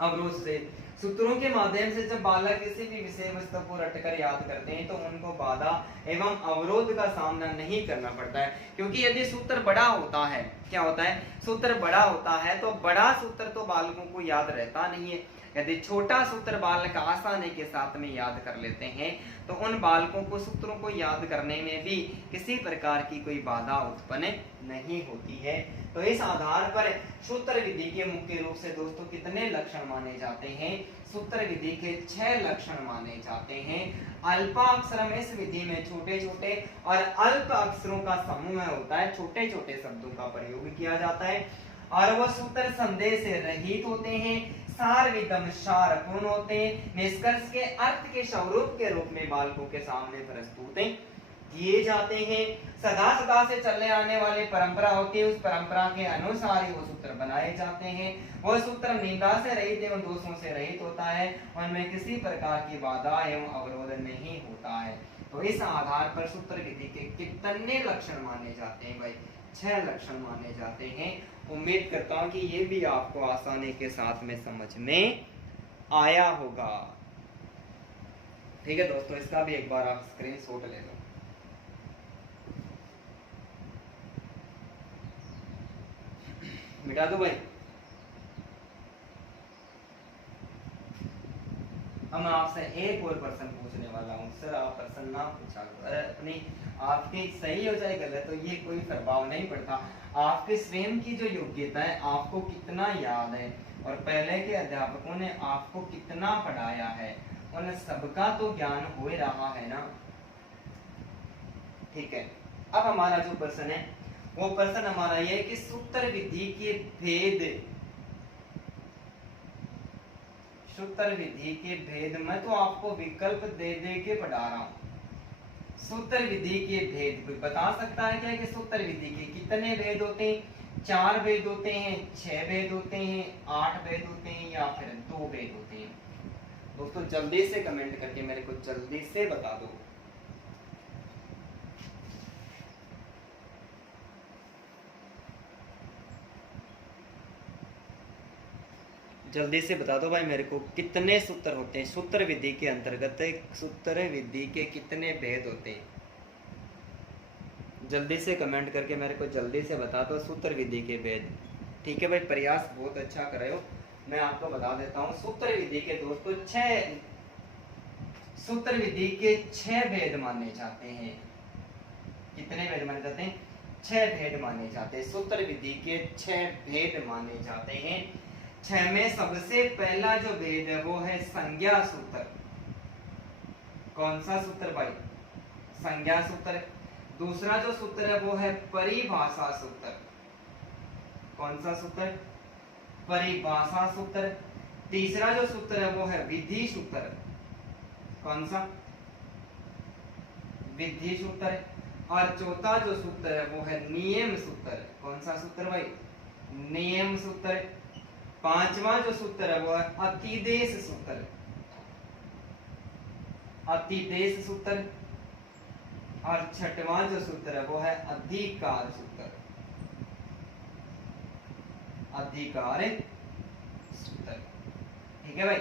अवरोध से। सूत्रों के माध्यम से जब बालक किसी भी विषय वस्तु को रटकर याद करते हैं तो उनको बाधा एवं अवरोध का सामना नहीं करना पड़ता है, क्योंकि यदि सूत्र बड़ा होता है, क्या होता है, सूत्र बड़ा होता है तो बड़ा सूत्र तो बालकों को याद रहता नहीं है। यदि छोटा सूत्र बालक आसानी के साथ में याद कर लेते हैं तो उन बालकों को सूत्रों को याद करने में भी किसी प्रकार की कोई बाधा उत्पन्न नहीं होती है। तो इस आधार पर सूत्र विधि के मुख्य रूप से दोस्तों कितने लक्षण माने जाते हैं? सूत्र विधि के 6 लक्षण माने जाते हैं। अल्पाक्षरम, इस विधि में छोटे छोटे और अल्प अक्षरों का समूह होता है, छोटे छोटे शब्दों का प्रयोग किया जाता है और वह सूत्र संदेह से रहित होते हैं, सार विदम सार पूर्ण होते हैं, निष्कर्ष के अर्थ के स्वरूप के रूप में बालकों के सामने प्रस्तुत किए जाते हैं, सदा सदा से चलने आने वाली परंपरा होती है, उस परंपरा के अनुसार ही वो सूत्र बनाए जाते हैं। वह सूत्र निंदा से रहित एवं दोषों से रहित होता है, उनमें किसी प्रकार की बाधा एवं अवरोध नहीं होता है। तो इस आधार पर सूत्र विधि के कितने लक्षण माने जाते हैं भाई? 6 लक्षण माने जाते हैं। उम्मीद करता हूं कि ये भी आपको आसानी के साथ में समझ में आया होगा। ठीक है दोस्तों, इसका भी एक बार आप स्क्रीनशॉट ले लो। मिटा दो भाई। अब मैं आपसे एक और प्रश्न पूछने वाला हूँ। सर आप प्रश्न ना पूछा करो, अरे अपनी आपकी सही हो जाए गलत तो ये कोई प्रभाव नहीं पड़ता। आपके स्वयं की जो योग्यता है, आपको कितना याद है और पहले के अध्यापकों ने आपको कितना पढ़ाया है, उन सबका तो ज्ञान हो ही रहा है ना। ठीक है, अब हमारा जो प्रश्न है वो प्रश्न हमारा ये है कि सूत्र विधि के भेद, सूत्र विधि के भेद, मैं तो आपको विकल्प दे दे के पढ़ा रहा हूं। सूत्र विधि के भेद कोई बता सकता है क्या कि सूत्र विधि के कितने भेद होते हैं? 4 भेद होते हैं, 6 भेद होते हैं, 8 भेद होते हैं या फिर 2 भेद होते हैं? दोस्तों जल्दी से कमेंट करके मेरे को जल्दी से बता दो। जल्दी से बता दो भाई मेरे को, कितने सूत्र होते हैं सूत्र विधि के अंतर्गत? सूत्र विधि के कितने भेद होते हैं? जल्दी से कमेंट करके मेरे को जल्दी से बता दो सूत्र विधि के भेद। ठीक है भाई, प्रयास बहुत अच्छा कर रहे हो। मैं आपको बता देता हूँ सूत्र विधि के दोस्तों 6 सूत्र विधि के 6 भेद माने जाते हैं। कितने भेद माने जाते हैं? 6 भेद माने जाते हैं। सूत्र विधि के 6 भेद माने जाते हैं। 6 में सबसे पहला जो भेद है वो है संज्ञा सूत्र। कौन सा सूत्र भाई? संज्ञा सूत्र। दूसरा जो सूत्र है वो है परिभाषा सूत्र। कौन सा सूत्र? परिभाषा सूत्र। तीसरा जो सूत्र है वो है विधि सूत्र। कौन सा? विधि सूत्र। और चौथा जो सूत्र है वो है नियम सूत्र। कौन सा सूत्र भाई? नियम सूत्र। पांचवा जो सूत्र है वो है अतिदेश सूत्र। अतिदेश सूत्र। और छठवां जो सूत्र है वो है अधिकार सूत्र। अधिकार सूत्र। ठीक है भाई,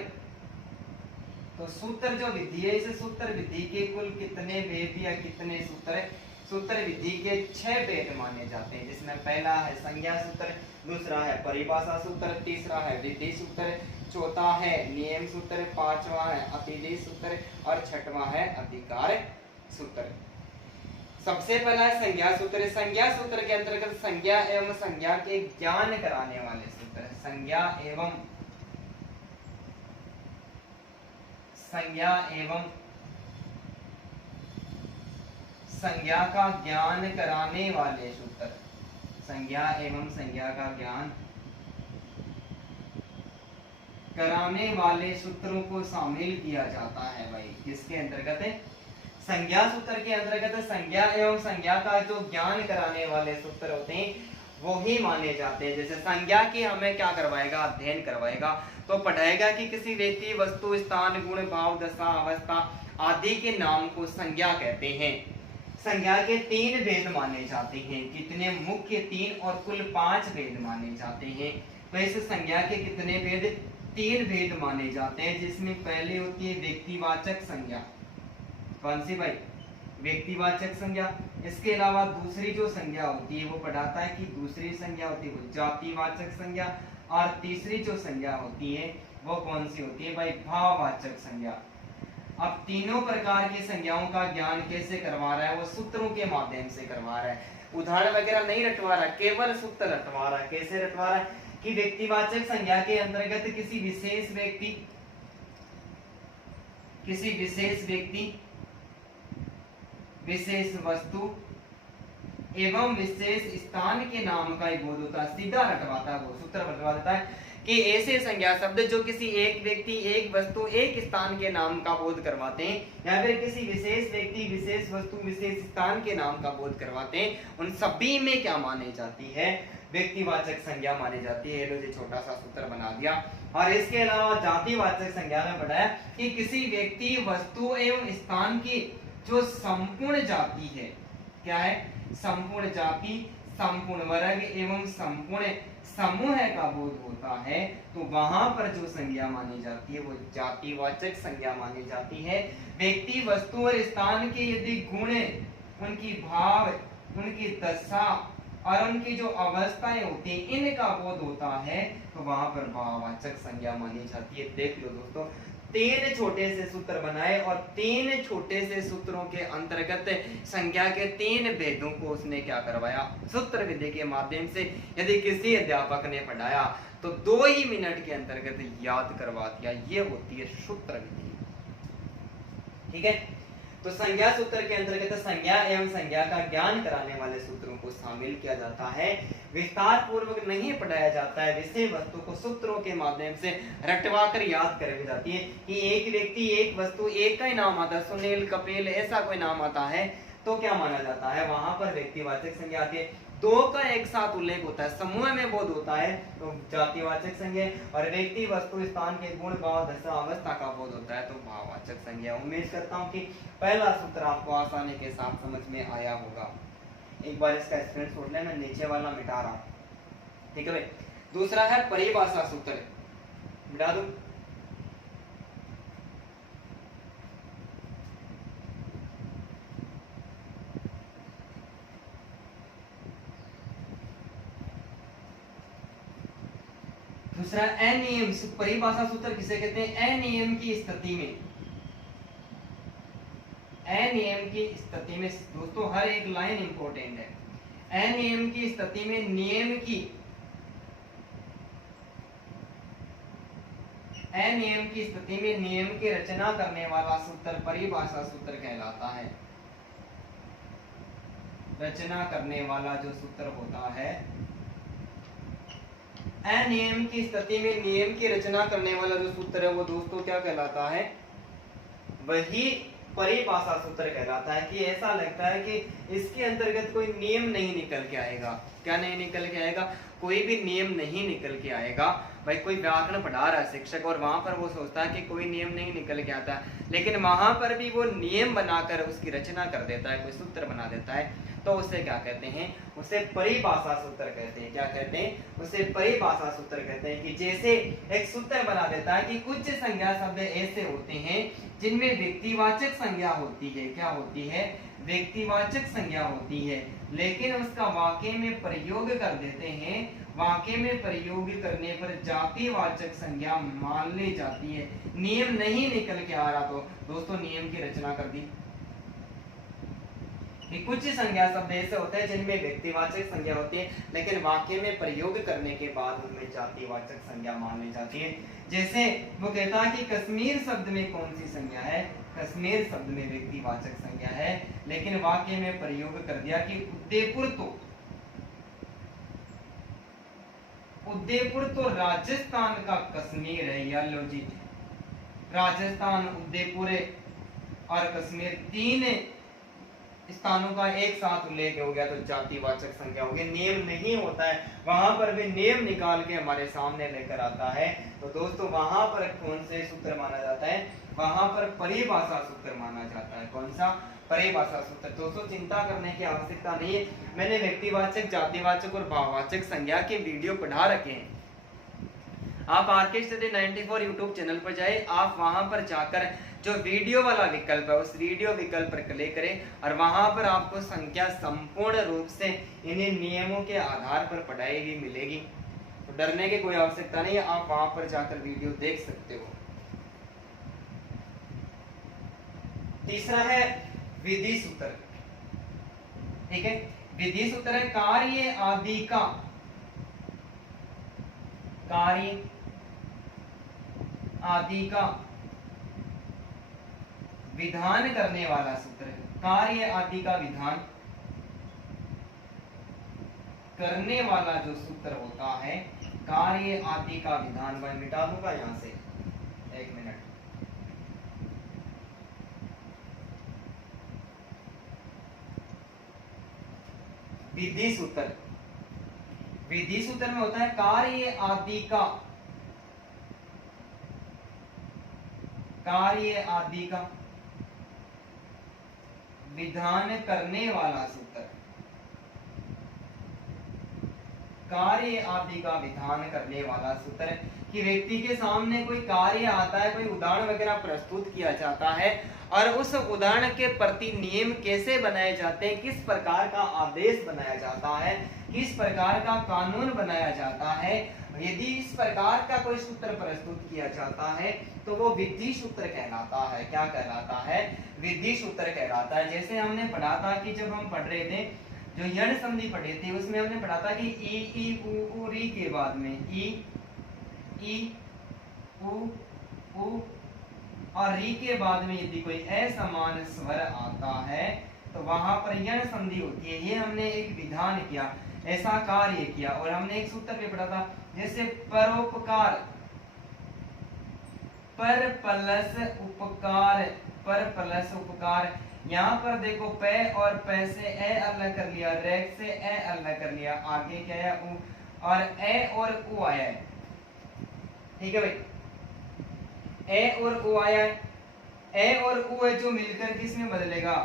तो सूत्र जो विधि है, इस सूत्र विधि के कुल कितने भेद या कितने सूत्र है? सूत्र विधि के 6 भेद माने जाते हैं, जिसमें पहला है संज्ञा सूत्र, दूसरा है परिभाषा सूत्र, तीसरा है विधि सूत्र, चौथा है नियम सूत्र, पांचवा है अतिदेश सूत्र और छठवां है अधिकार सूत्र। सबसे पहला है संज्ञा सूत्र। संज्ञा सूत्र के अंतर्गत संज्ञा एवं संज्ञा के ज्ञान कराने वाले सूत्र है। संज्ञा एवं संज्ञा का ज्ञान कराने वाले सूत्र। संज्ञा एवं संज्ञा का ज्ञान कराने वाले सूत्रों को शामिल किया जाता है भाई। किसके अंतर्गत है? संज्ञा सूत्र के अंतर्गत संज्ञा एवं संज्ञा का जो ज्ञान कराने वाले सूत्र होते हैं वो ही माने जाते हैं। जैसे संज्ञा की हमें क्या करवाएगा? अध्ययन करवाएगा, तो पढ़ाएगा कि किसी व्यक्ति, वस्तु, स्थान, गुण, भाव, दशा, अवस्था आदि के नाम को संज्ञा कहते हैं। संज्ञा के 3 भेद माने जाते हैं। कितने? मुख्य 3 और कुल 5 भेद माने जाते हैं। तो इस संज्ञा के कितने भेद? 3 भेद माने जाते हैं, जिसमें पहले होती है व्यक्तिवाचक संज्ञा। कौन सी भाई? व्यक्तिवाचक संज्ञा। इसके अलावा दूसरी जो संज्ञा होती है वो पढ़ाता है कि दूसरी संज्ञा होती है वो जातिवाचक संज्ञा, और तीसरी जो संज्ञा होती है वो कौन सी होती है भाई? भाववाचक संज्ञा। अब तीनों प्रकार की संज्ञाओं का ज्ञान कैसे करवा रहा है? वो सूत्रों के माध्यम से करवा रहा है। उदाहरण वगैरह नहीं रटवा रहा, केवल सूत्र रटवा रहा है। कैसे रटवा रहा है? कि व्यक्तिवाचक संज्ञा के अंतर्गत किसी विशेष व्यक्ति, विशेष वस्तु एवं विशेष स्थान के नाम का एक बोध होता है। सीधा रटवाता है, वो सूत्र रटवा देता है कि ऐसे संज्ञा शब्द जो किसी एक व्यक्ति, एक वस्तु, एक स्थान के नाम का बोध करवाते हैं, या फिर किसी विशेष व्यक्ति, विशेष वस्तु, विशेष स्थान के नाम का बोध करवाते हैं, उन सभी में क्या मानी जाती है? व्यक्तिवाचक संज्ञा मानी जाती है। ये छोटा सा सूत्र बना दिया। और इसके अलावा जातिवाचक संज्ञा में पढ़ा है कि किसी व्यक्ति, वस्तु एवं स्थान की जो संपूर्ण जाति है, क्या है? संपूर्ण जाति, संपूर्ण वर्ग एवं संपूर्ण समूह का बोध होता है, तो वहां पर जो संज्ञा मानी जाती है वो जातिवाचक संज्ञा मानी जाती है। व्यक्ति, वस्तु और स्थान के यदि गुण, उनकी भाव, उनकी दशा और उनकी जो अवस्थाएं होती हैं, इनका बोध होता है, तो वहां पर भाववाचक संज्ञा मानी जाती है। देख लो दोस्तों, 3 छोटे से सूत्र बनाए और 3 छोटे से सूत्रों के अंतर्गत संज्ञा के 3 भेदों को उसने क्या करवाया? सूत्र विधि के माध्यम से। यदि किसी अध्यापक ने पढ़ाया तो 2 ही मिनट के अंतर्गत याद करवा दिया। ये होती है सूत्र विधि। ठीक है, तो संज्ञा सूत्र के अंतर्गत संज्ञा एवं संज्ञा का ज्ञान कराने वाले सूत्रों को शामिल किया जाता है। विस्तार पूर्वक नहीं पढ़ाया जाता है। विषय वस्तु को सूत्रों के माध्यम से रटवा कर याद कराई जाती है कि एक व्यक्ति, एक वस्तु, एक का ही नाम आता है, सुनील, कपिल, ऐसा कोई नाम आता है तो क्या माना जाता है? वहां पर व्यक्तिवाचक संज्ञा आती है। 2 का एक साथ उल्लेख होता है, समूह में बोध होता है तो जातिवाचक संज्ञा, और व्यक्ति, वस्तु, स्थान के गुण, भाव, दशा, अवस्था का बोध होता है तो भाववाचक संज्ञा। उम्मीद करता हूँ कि पहला सूत्र आपको आसानी के साथ समझ में आया होगा। एक बार इसका स्क्रीनशॉट ले, मैं नीचे वाला मिटा रहा हूँ। ठीक है भाई। दूसरा है परिभाषा सूत्र, मिटा दूं? दूसरा अनियम। परिभाषा सूत्र किसे कहते हैं? अनियम की स्थिति में, अनियम की स्थिति में दोस्तों हर एक लाइन इंपॉर्टेंट है। अनियम की स्थिति में नियम की, अनियम की स्थिति में नियम की रचना करने वाला सूत्र परिभाषा सूत्र कहलाता है। रचना करने वाला जो सूत्र होता है, अनियम की स्थिति में नियम की रचना करने वाला जो सूत्र है वो दोस्तों क्या कहलाता है? वही परिभाषा सूत्र कहलाता है। कि ऐसा लगता है कि इसके अंतर्गत कोई नियम नहीं निकल के आएगा। क्या नहीं निकल के आएगा? कोई भी नियम नहीं निकल के आएगा। भाई कोई व्याकरण पढ़ा रहा है शिक्षक और वहां पर वो सोचता है कि कोई नियम नहीं निकल के आता, लेकिन वहां पर भी वो नियम बनाकर उसकी रचना कर देता है, कोई सूत्र बना देता है, तो उसे क्या कहते हैं? उसे परिभाषा सूत्र कहते हैं। क्या कहते हैं? उसे परिभाषा सूत्र कहते हैं। कि जैसे एक सूत्र बना देता है कि कुछ संज्ञा शब्द ऐसे होते हैं जिनमें व्यक्तिवाचक संज्ञा होती है। क्या होती है? व्यक्तिवाचक संज्ञा होती है, लेकिन उसका वाक्य में प्रयोग कर देते हैं। वाक्य में प्रयोग करने पर जातिवाचक संज्ञा मान ली जाती है। नियम नहीं निकल के आ रहा तो दोस्तों नियम की रचना कर दी। कुछ संज्ञा शब्द ऐसे होते हैं जिनमें व्यक्तिवाचक संज्ञा होती है, लेकिन वाक्य में प्रयोग करने के बाद उनमें जातिवाचक संज्ञा मान ली जाती है। जैसे वो कहता है कि कश्मीर शब्द में कौन सी संज्ञा है? कश्मीर शब्द में व्यक्तिवाचक संज्ञा है, लेकिन वाक्य में प्रयोग कर दिया कि उदयपुर तो राजस्थान का कश्मीर है। या लो जी, राजस्थान, उदयपुर और कश्मीर 3 स्थानों का एक साथ उल्लेख हो गया तो जातिवाचक संज्ञा हो गई। नियम नहीं होता है वहां पर भी नियम निकाल के हमारे सामने लेकर आता है। तो दोस्तों वहां पर कौन से सूत्र माना जाता है, वहां पर परिभाषा सूत्र माना जाता है। कौन सा, परिभाषा सूत्र। दोस्तों चिंता करने की आवश्यकता नहीं है, मैंने व्यक्तिवाचक, जातिवाचक और भाववाचक संज्ञा के वीडियो पढ़ा रखे हैं। आप आरके स्टडी 94 यूट्यूब चैनल पर जाए, आप वहां पर जाकर जो वीडियो वाला विकल्प है उस वीडियो विकल्प पर क्लिक करें और वहां पर आपको संख्या संपूर्ण रूप से इन्हीं नियमों के आधार पर पढ़ाई हुई मिलेगी। तो डरने की कोई आवश्यकता नहीं है, आप वहां पर जाकर वीडियो देख सकते हो। तीसरा है विधि सूत्र। ठीक है, विधि सूत्र है कार्य आदि का, कार्य आदि का विधान करने वाला सूत्र है। कार्य आदि का विधान करने वाला जो सूत्र होता है, कार्य आदि का विधान, मैं मिटा दूंगा यहां से, एक मिनट। विधि सूत्र, विधि सूत्र में होता है कार्य आदि का, कार्य आदि का विधान करने वाला सूत्र, कार्य आदि का विधान करने वाला सूत्र। कि व्यक्ति के सामने कोई कार्य आता है, कोई उदाहरण वगैरह प्रस्तुत किया जाता है और उस उदाहरण के प्रति नियम कैसे बनाए जाते हैं, किस प्रकार का आदेश बनाया जाता है, किस प्रकार का कानून बनाया जाता है, यदि इस प्रकार का कोई सूत्र प्रस्तुत किया जाता है तो वो विधि सूत्र कहलाता है। क्या कहलाता है, विधि सूत्र कहलाता है। जैसे हमने पढ़ा था कि जब हम पढ़ रहे थे जो यण संधि पढ़े थे उसमें हमने पढ़ा था कि ई उ री के बाद में ई उ और री के बाद में यदि कोई असमान स्वर आता है तो वहां पर यण संधि होती है। ये हमने एक विधान किया, ऐसा कार्य किया। और हमने एक सूत्र भी पढ़ा था जैसे परोपकार, पर प्लस उपकार, पर प्लस उपकार। यहाँ पर देखो पे और पे से ए अलग कर लिया, रेख से ए अलग कर लिया, आगे क्या है उ, और ए और उ आया है। ठीक है भाई, ए और उ आया है, ए और उ है जो मिलकर किसमें बदलेगा,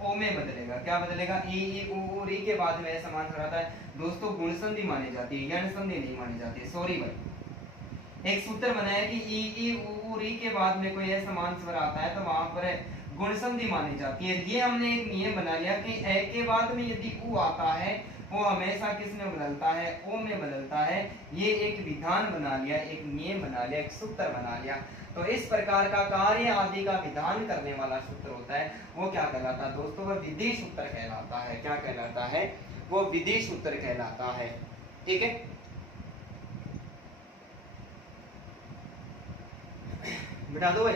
ओ में बदलेगा। क्या बदलेगा, ई उ री के बाद में समान हो रहा है। दोस्तों गुण संधि मानी जाती है, यण संधि नहीं मानी जाती है, सॉरी भाई। एक सूत्र बनाया कि ई उ री के बाद में कोई समान स्वर आता है तो वहां पर गुण संधि मानी जाती है। ये हमने एक नियम बना लिया कि ए के बाद में यदि उ आता है वो हमेशा किस में बदलता है, ओ में बदलता है। ये एक विधान बना लिया, एक नियम बना लिया, एक सूत्र बना लिया। तो इस प्रकार का कार्य आदि का विधान करने वाला सूत्र होता है वो क्या कहलाता है दोस्तों, वो विधि सूत्र कहलाता है। क्या कहलाता है, वो विधि सूत्र कहलाता है। ठीक है, बिठा दो भाई।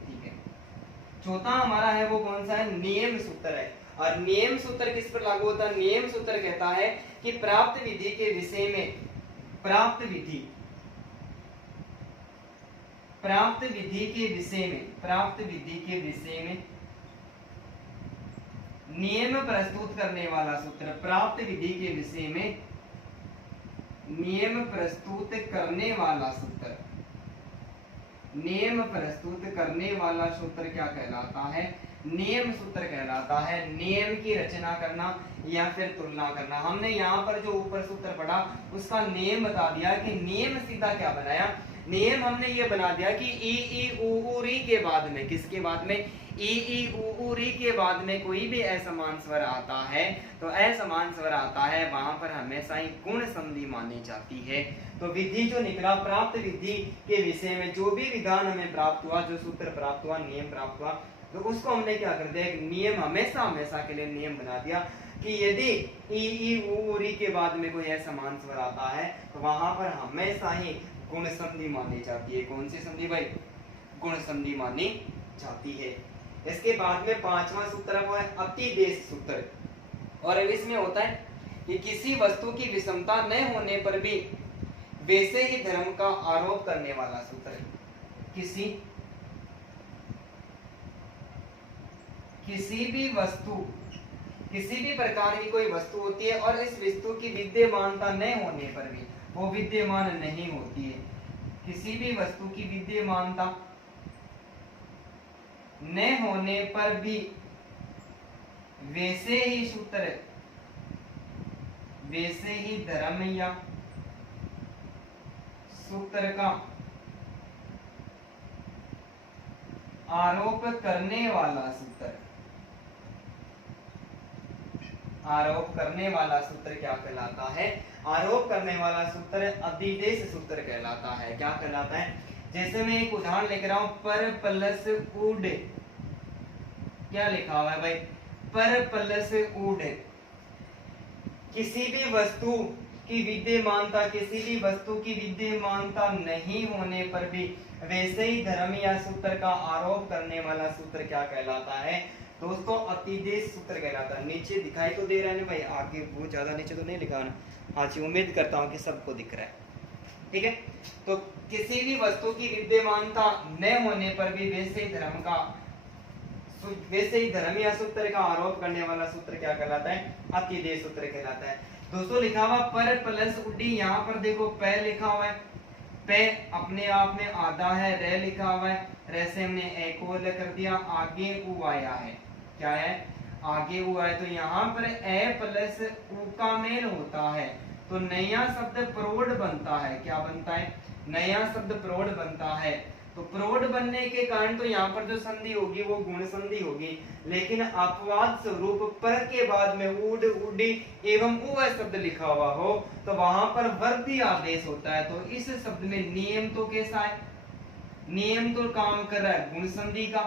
ठीक है, चौथा हमारा है वो कौन सा है, नियम सूत्र है। और नियम सूत्र किस पर लागू होता है, नियम सूत्र कहता है कि प्राप्त विधि के विषय में, प्राप्त विधि, प्राप्त विधि के विषय में, प्राप्त विधि के विषय में नियम प्रस्तुत करने वाला सूत्र। प्राप्त विधि के विषय में नियम प्रस्तुत करने वाला सूत्र, नियम प्रस्तुत करने वाला सूत्र क्या कहलाता है, नियम सूत्र कहलाता है। नियम की रचना करना या फिर तुलना करना। हमने यहाँ पर जो ऊपर सूत्र पढ़ा उसका नियम बता दिया कि नियम सीधा क्या बनाया, नियम हमने ये बना दिया कि ई उ री के बाद में, किसके बाद में, ई उ री के बाद में कोई भी असमान स्वर आता है तो असमान स्वर आता है वहां पर हमेशा ही गुण संधि मानी जाती है। तो विधि जो निकला, प्राप्त विधि के विषय में जो भी विधान हमें प्राप्त हुआ, जो सूत्र प्राप्त हुआ, नियम प्राप्त हुआ, तो उसको हमने क्या कर दिया, एक नियम हमेशा हमेशा के लिए नियम बना दिया कि यदि ई उ री के बाद में कोई असमान स्वर आता है तो वहां पर हमेशा ही गुण संधि मानी जाती है। कौन सी संधि भाई, गुण संधि मानी जाती है। इसके बाद में पांचवा सूत्र वो है अतिदेश सूत्र। और इसमें होता है कि किसी वस्तु की विषमता न होने पर भी वैसे ही धर्म का आरोप करने वाला सूत्र। किसी किसी भी वस्तु, किसी भी प्रकार की कोई वस्तु होती है और इस वस्तु की विद्यमानता न होने पर भी वो विद्यमान नहीं होती है। किसी भी वस्तु की विद्यमानता न होने पर भी वैसे ही सूत्र, वैसे ही धर्म या सूत्र का आरोप करने वाला सूत्र, आरोप करने वाला सूत्र क्या कहलाता है? आरोप करने वाला सूत्र अधिदेश सूत्र कहलाता है। क्या कहलाता है? जैसे मैं एक उदाहरण लिख रहा हूं, पर प्लस उड, क्या लिखा हुआ है भाई? पर प्लस उड। किसी भी वस्तु की विद्यमानता, किसी भी वस्तु की विद्यमानता नहीं होने पर भी वैसे ही धर्म या सूत्र का आरोप करने वाला सूत्र क्या कहलाता है दोस्तों? अतिदेश सूत्र कहलाता है। नीचे दिखाई तो दे रहा है ना भाई, आगे बहुत ज्यादा नीचे तो नहीं लिखा ना? हाँ जी, उम्मीद करता हूँ कि सबको दिख रहा है। ठीक है, तो किसी भी वस्तु की विद्यमानता न होने पर भी वैसे ही धर्म का, वैसे ही धर्म या सूत्र का आरोप करने वाला सूत्र क्या कहलाता है? अतिदेश सूत्र कहलाता है। दोस्तों लिखा हुआ पर प्लस उडी, यहाँ पर देखो पे लिखा हुआ है, पे अपने आप में आधा है, रे लिखा हुआ है, रे से हमने एक और कर दिया, आगे उ आया है, क्या है? आगे उ आया, तो यहाँ पर ए प्लस उ का मेल होता है तो नया शब्द प्रौढ़ बनता है। क्या बनता है? नया शब्द प्रौढ़ बनता है। तो प्रौढ़ बनने के कारण तो यहाँ पर जो संधि होगी वो गुण संधि होगी, लेकिन अपवाद स्वरूप पर के बाद में उड, उडी एवं उ शब्द लिखा हुआ हो तो वहां पर वर्धी आदेश होता है। तो इस शब्द में नियम तो कैसा है? नियम तो काम कर रहा है गुण संधि का,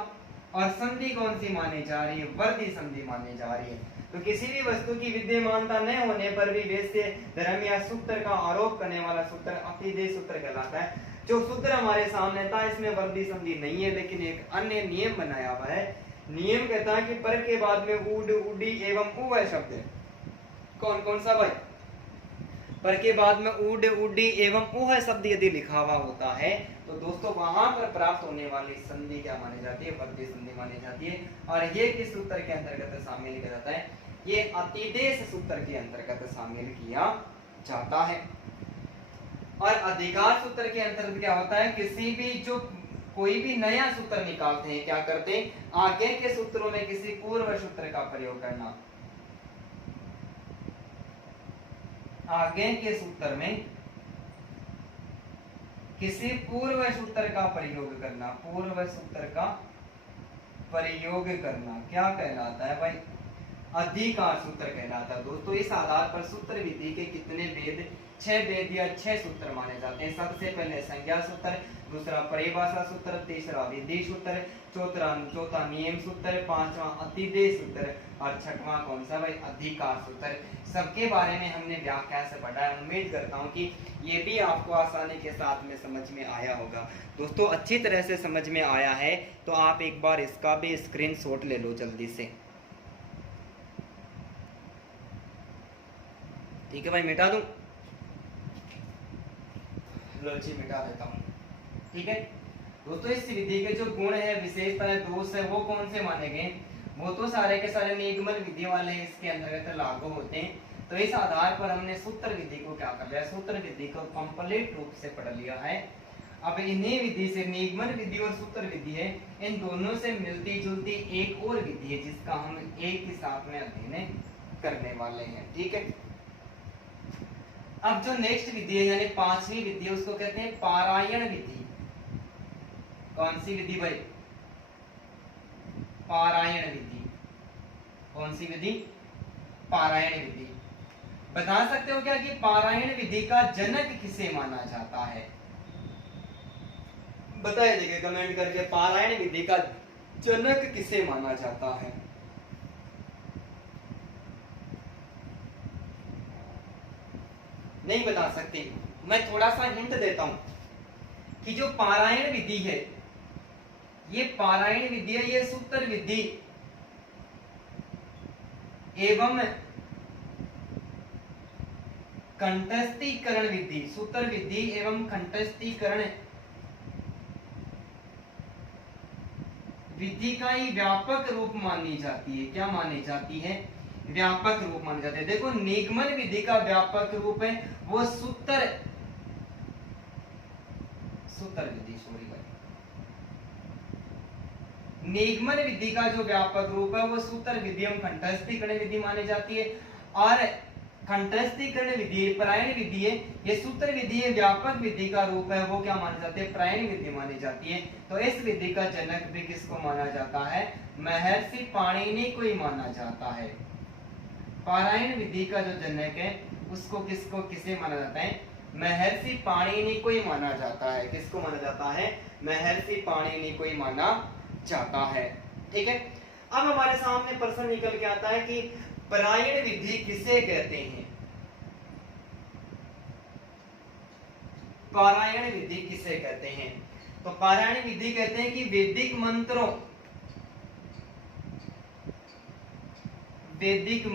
और संधि कौन सी मानी जा रही है? वर्धी संधि मानी जा रही है। तो किसी भी वस्तु की विद्यमानता न होने पर भी वैसे धर्म या सूत्र का आरोप करने वाला सूत्र अतिदेश सूत्र कहलाता है। जो सूत्र हमारे सामने था इसमें वर्धी संधि नहीं है, लेकिन एक अन्य नियम बनाया हुआ है। नियम कहता है कि पर के बाद में उड, उडी एवं उ शब्द है। कौन कौन सा भाई? पर के बाद में उड, उडी एवं उ शब्द यदि लिखा हुआ होता है तो दोस्तों वहां पर प्राप्त होने वाली संधि क्या मानी जाती है? वर्धी संधि मानी जाती है। और ये किस सूत्र के अंतर्गत शामिल किया जाता है? ये अतिदेश सूत्र के अंतर्गत शामिल किया जाता है। और अधिकार सूत्र के अंतर्गत क्या होता है? किसी भी जो कोई भी नया सूत्र निकालते हैं, क्या करते हैं? आगे के सूत्रों में किसी पूर्व सूत्र का प्रयोग करना। आगे के सूत्र में किसी पूर्व सूत्र का प्रयोग करना, पूर्व सूत्र का प्रयोग करना क्या कहलाता है भाई? अधिकार सूत्र कहलाता है। दोस्तों इस आधार पर सूत्र विधि के कितने भेद? 6 भेद या 6 सूत्र माने जाते हैं। सबसे पहले संज्ञा सूत्र, दूसरा परिभाषा सूत्र, तीसरा विधि सूत्र, चौथा नियम सूत्र, पांचवा अतिदेश सूत्र और छठवां कौन सा भाई? अधिकार सूत्र। सबके बारे में हमने व्याख्या से पढ़ा है। उम्मीद करता हूँ कि ये भी आपको आसानी के साथ में समझ में आया होगा। दोस्तों अच्छी तरह से समझ में आया है तो आप एक बार इसका भी स्क्रीनशॉट ले लो जल्दी से। ठीक है भाई, मिटा दूं? लो जी, मिटा देता हूं। ठीक है दोस्तों, इस विधि के जो गुण है, विशेषता है, दोष है, वो कौन से माने गए? वो तो सारे के सारे निगमन विधि वाले इसके अंतर्गत लागू होते हैं। तो इस आधार पर हमने सूत्र विधि को क्या कर लिया? सूत्र विधि को कंप्लीट रूप से पढ़ लिया है। अब इन्हीं विधि से, निगमन विधि और सूत्र विधि है, इन दोनों से मिलती जुलती एक और विधि है जिसका हम एक ही साथ में अध्ययन करने वाले हैं। ठीक है, अब जो नेक्स्ट विधि है यानी 5वीं विधि है उसको कहते हैं पारायण विधि। कौन सी विधि भाई? पारायण विधि। कौन सी विधि? पारायण विधि। बता सकते हो क्या कि पारायण विधि का जनक किसे माना जाता है? बताइए देखिए कमेंट करके, पारायण विधि का जनक किसे माना जाता है? नहीं बता सकते। मैं थोड़ा सा हिंट देता हूं कि जो पारायण विधि है, ये पारायण विधि है, ये सूत्र विधि एवं कंठस्थीकरण विधि, सूत्र विधि एवं कंठस्थीकरण विधि का ही व्यापक रूप मानी जाती है। क्या मानी जाती है? व्यापक रूप मानी जाती है। देखो निगमन विधि का व्यापक रूप है वो सूत्र विधि, सॉरी भाई, निगमन विधि का जो व्यापक रूप है वो सूत्र विधि एवं कंठस्थीकरण विधि मानी जाती है। और कंठस्थीकरण विधि प्रायण विधि है, ये सूत्र विधि है, व्यापक विधि का रूप है वो क्या मानी जाती है? प्रायण विधि मानी जाती है। तो इस विधि का जनक भी किसको माना जाता है? महर्षि पाणिनि को ही माना जाता है। पारायण विधि का जो जनक है उसको किसे माना जाता है? महर्षि पाणिनि को ही माना जाता है। किसको माना जाता है? महर्षि पाणिनि को ही माना जाता है। ठीक है, अब हमारे सामने प्रश्न निकल के आता है कि पारायण विधि किसे कहते हैं? पारायण विधि किसे कहते हैं? तो पारायण विधि कहते हैं कि वैदिक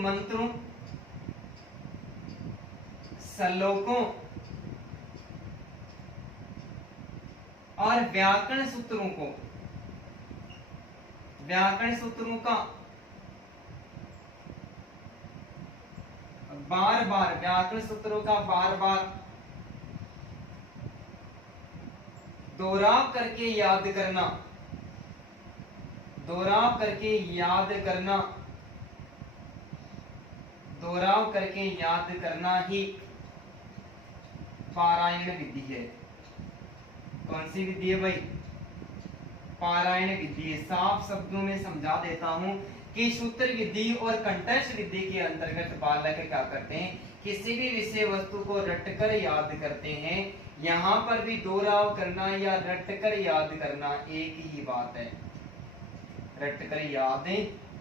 मंत्रों, श्लोकों और व्याकरण सूत्रों का बार बार दोहराव करके याद करना ही पारायण विधि है। कौन सी विधि है भाई? पारायण विधि है। साफ शब्दों में समझा देता हूं कि सूत्र विधि और कंठस्थ विधि के अंतर्गत बालक क्या करते हैं? किसी भी विषय वस्तु को रटकर याद करते हैं। यहाँ पर भी दोहराव करना या रटकर याद करना एक ही बात है, रटकर याद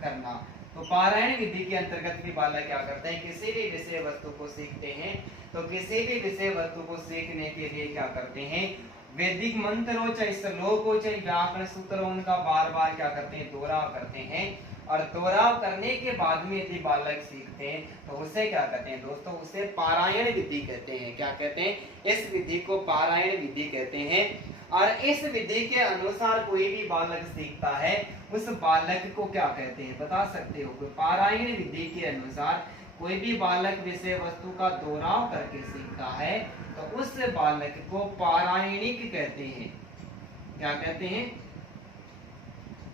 करना। तो पारायण विधि के अंतर्गत भी बालक क्या करते हैं? किसी भी विषय वस्तु को सीखते हैं। तो किसी भी विषय वस्तु को सीखने के लिए क्या करते हैं? वैदिक मंत्र हो, चाहे श्लोक हो, चाहे व्याकरण सूत्र हो, उनका बार बार क्या करते हैं? दोहराव करते हैं। और दोहराव करने के बाद में यदि बालक सीखते हैं तो उसे क्या कहते हैं दोस्तों? उसे पारायण विधि कहते हैं। क्या कहते हैं? इस विधि को पारायण विधि कहते हैं। और इस विधि के अनुसार कोई भी बालक सीखता है उस बालक को क्या कहते हैं? बता सकते हो? पारायण विधि के अनुसार कोई भी बालक विषय वस्तु का दोहराव करके सीखता है तो उस बालक को पारायणिक कहते हैं। क्या कहते हैं?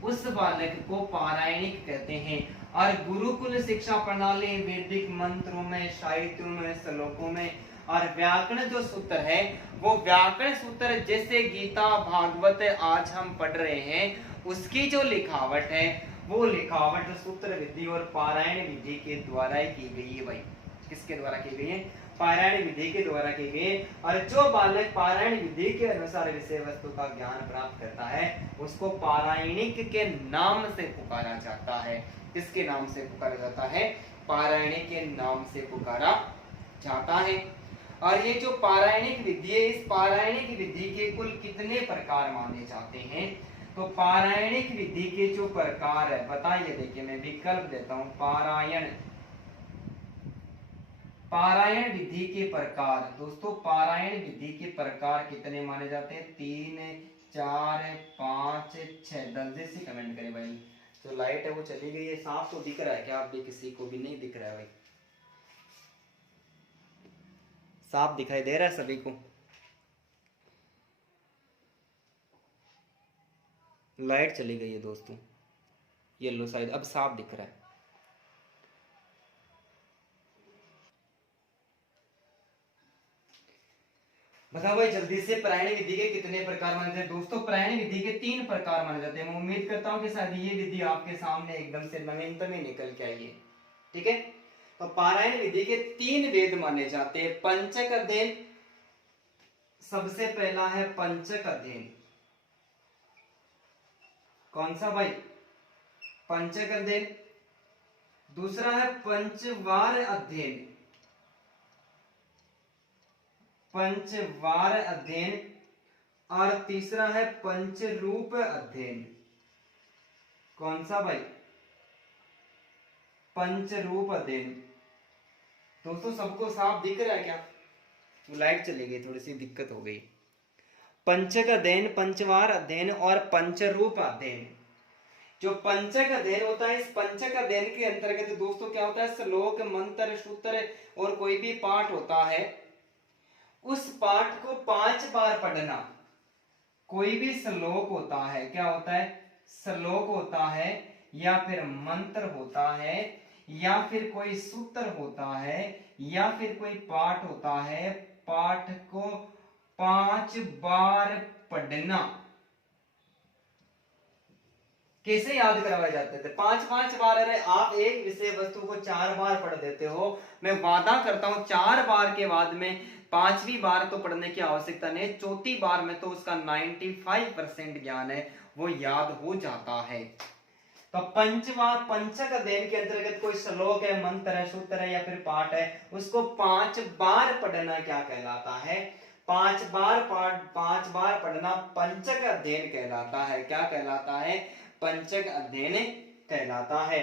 उस बालक को पारायणिक कहते हैं। और गुरुकुल शिक्षा प्रणाली वैदिक मंत्रों में, साहित्यों में, श्लोकों में और व्याकरण जो सूत्र है वो व्याकरण सूत्र जैसे गीता, भागवत आज हम पढ़ रहे हैं उसकी जो लिखावट है वो लिखावट सूत्र विधि और पारायण विधि के द्वारा ही की गई है भाई। किसके द्वारा की गई है? पारायण विधि के द्वारा की गई। और जो बालक पारायण विधि के अनुसार विषय वस्तु का ज्ञान प्राप्त करता है उसको पारायणिक के नाम से पुकारा जाता है। किसके नाम से पुकारा जाता है? पारायणिक के नाम से पुकारा जाता है। और ये जो पारायणिक विधि है, इस पारायणिक विधि के कुल कितने प्रकार माने जाते हैं? तो पारायणिक विधि के जो प्रकार है बताइए। देखिए मैं विकल्प देता हूं। पारायण विधि के प्रकार दोस्तों, पारायण विधि के प्रकार कितने माने जाते हैं? 3, 4, 5, 6। जल्दी से कमेंट करें भाई। जो लाइट है वो चली गई है। साफ तो दिख रहा है क्या? आप भी किसी को भी नहीं दिख रहा है भाई? साफ दिखाई दे रहा है सभी को? लाइट चली गई है दोस्तों, येलो साइड। अब साफ दिख रहा है। बताओ भाई जल्दी से, पारायण विधि के कितने प्रकार माने जाते हैं? दोस्तों पारायण विधि के 3 प्रकार माने जाते हैं। मैं उम्मीद करता हूं कि शायद ये विधि आपके सामने एकदम से नवीनतम ही निकल के आई है। ठीक है, तो पारायण विधि के 3 वेद माने जाते हैं। पंचक अध्ययन, सबसे पहला है पंचक अध्ययन। कौन सा भाई? पंचक अध्ययन। दूसरा है पंचवार अध्ययन, पंचवार अध्ययन। और तीसरा है पंचरूप अध्ययन। कौन सा भाई? पंचरूप अध्ययन। दोस्तों सबको साफ दिख रहा है क्या? लाइट चली गई, थोड़ी सी दिक्कत हो गई। पंचक अध्ययन, पंचवार अध्ययन और पंचरूप अध्ययन। जो पंचक अध्ययन होता है, इस पंचक अध्ययन के अंतर्गत दोस्तों क्या होता है, श्लोक, मंत्र, सूत्र और कोई भी पाठ होता है, उस पाठ को 5 बार पढ़ना। कोई भी श्लोक होता है, क्या होता है, श्लोक होता है या फिर मंत्र होता है या फिर कोई सूत्र होता है या फिर कोई पाठ होता है, पाठ को 5 बार पढ़ना। कैसे याद करवाए जाते थे, 5-5 बार। अरे आप एक विषय वस्तु को 4 बार पढ़ देते हो, मैं वादा करता हूं 4 बार के बाद में 5वीं बार तो पढ़ने की आवश्यकता नहीं, चौथी बार में तो उसका 95% ज्ञान है वो याद हो जाता है। तो पंचक अध्ययन के अंतर्गत कोई श्लोक है, मंत्र है, सूत्र है या फिर पाठ है, उसको 5 बार पढ़ना क्या कहलाता है, 5 बार पढ़ना पंचक अध्ययन कहलाता है। क्या कहलाता है, पंचक अध्ययन कहलाता है।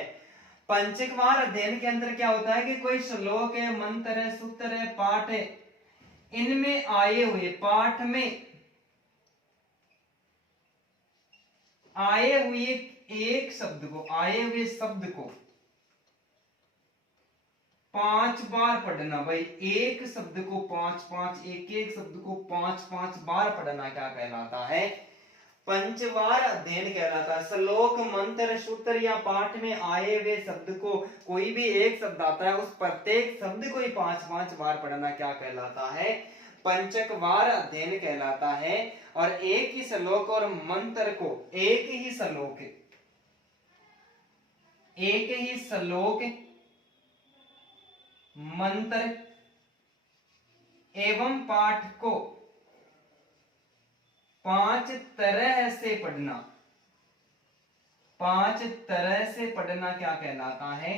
पंचक बार अध्ययन के अंदर क्या होता है कि कोई श्लोक है, मंत्र है, सूत्र है, पाठ है, इनमें आए हुए पाठ में आए हुए एक शब्द को, आए हुए शब्द को 5 बार पढ़ना। भाई एक शब्द को 5-5, एक शब्द को 5-5 बार पढ़ना क्या कहलाता है, पंचवार अध्ययन कहलाता है। श्लोक, मंत्र, सूत्र या पाठ में आए हुए शब्द को, कोई भी एक शब्द आता है, उस प्रत्येक शब्द को ही 5-5 बार पढ़ना क्या कहलाता है, पंचकवार अध्ययन कहलाता है। और एक ही श्लोक और मंत्र को, एक ही श्लोक, मंत्र एवं पाठ को 5 तरह से पढ़ना, 5 तरह से पढ़ना क्या कहलाता है,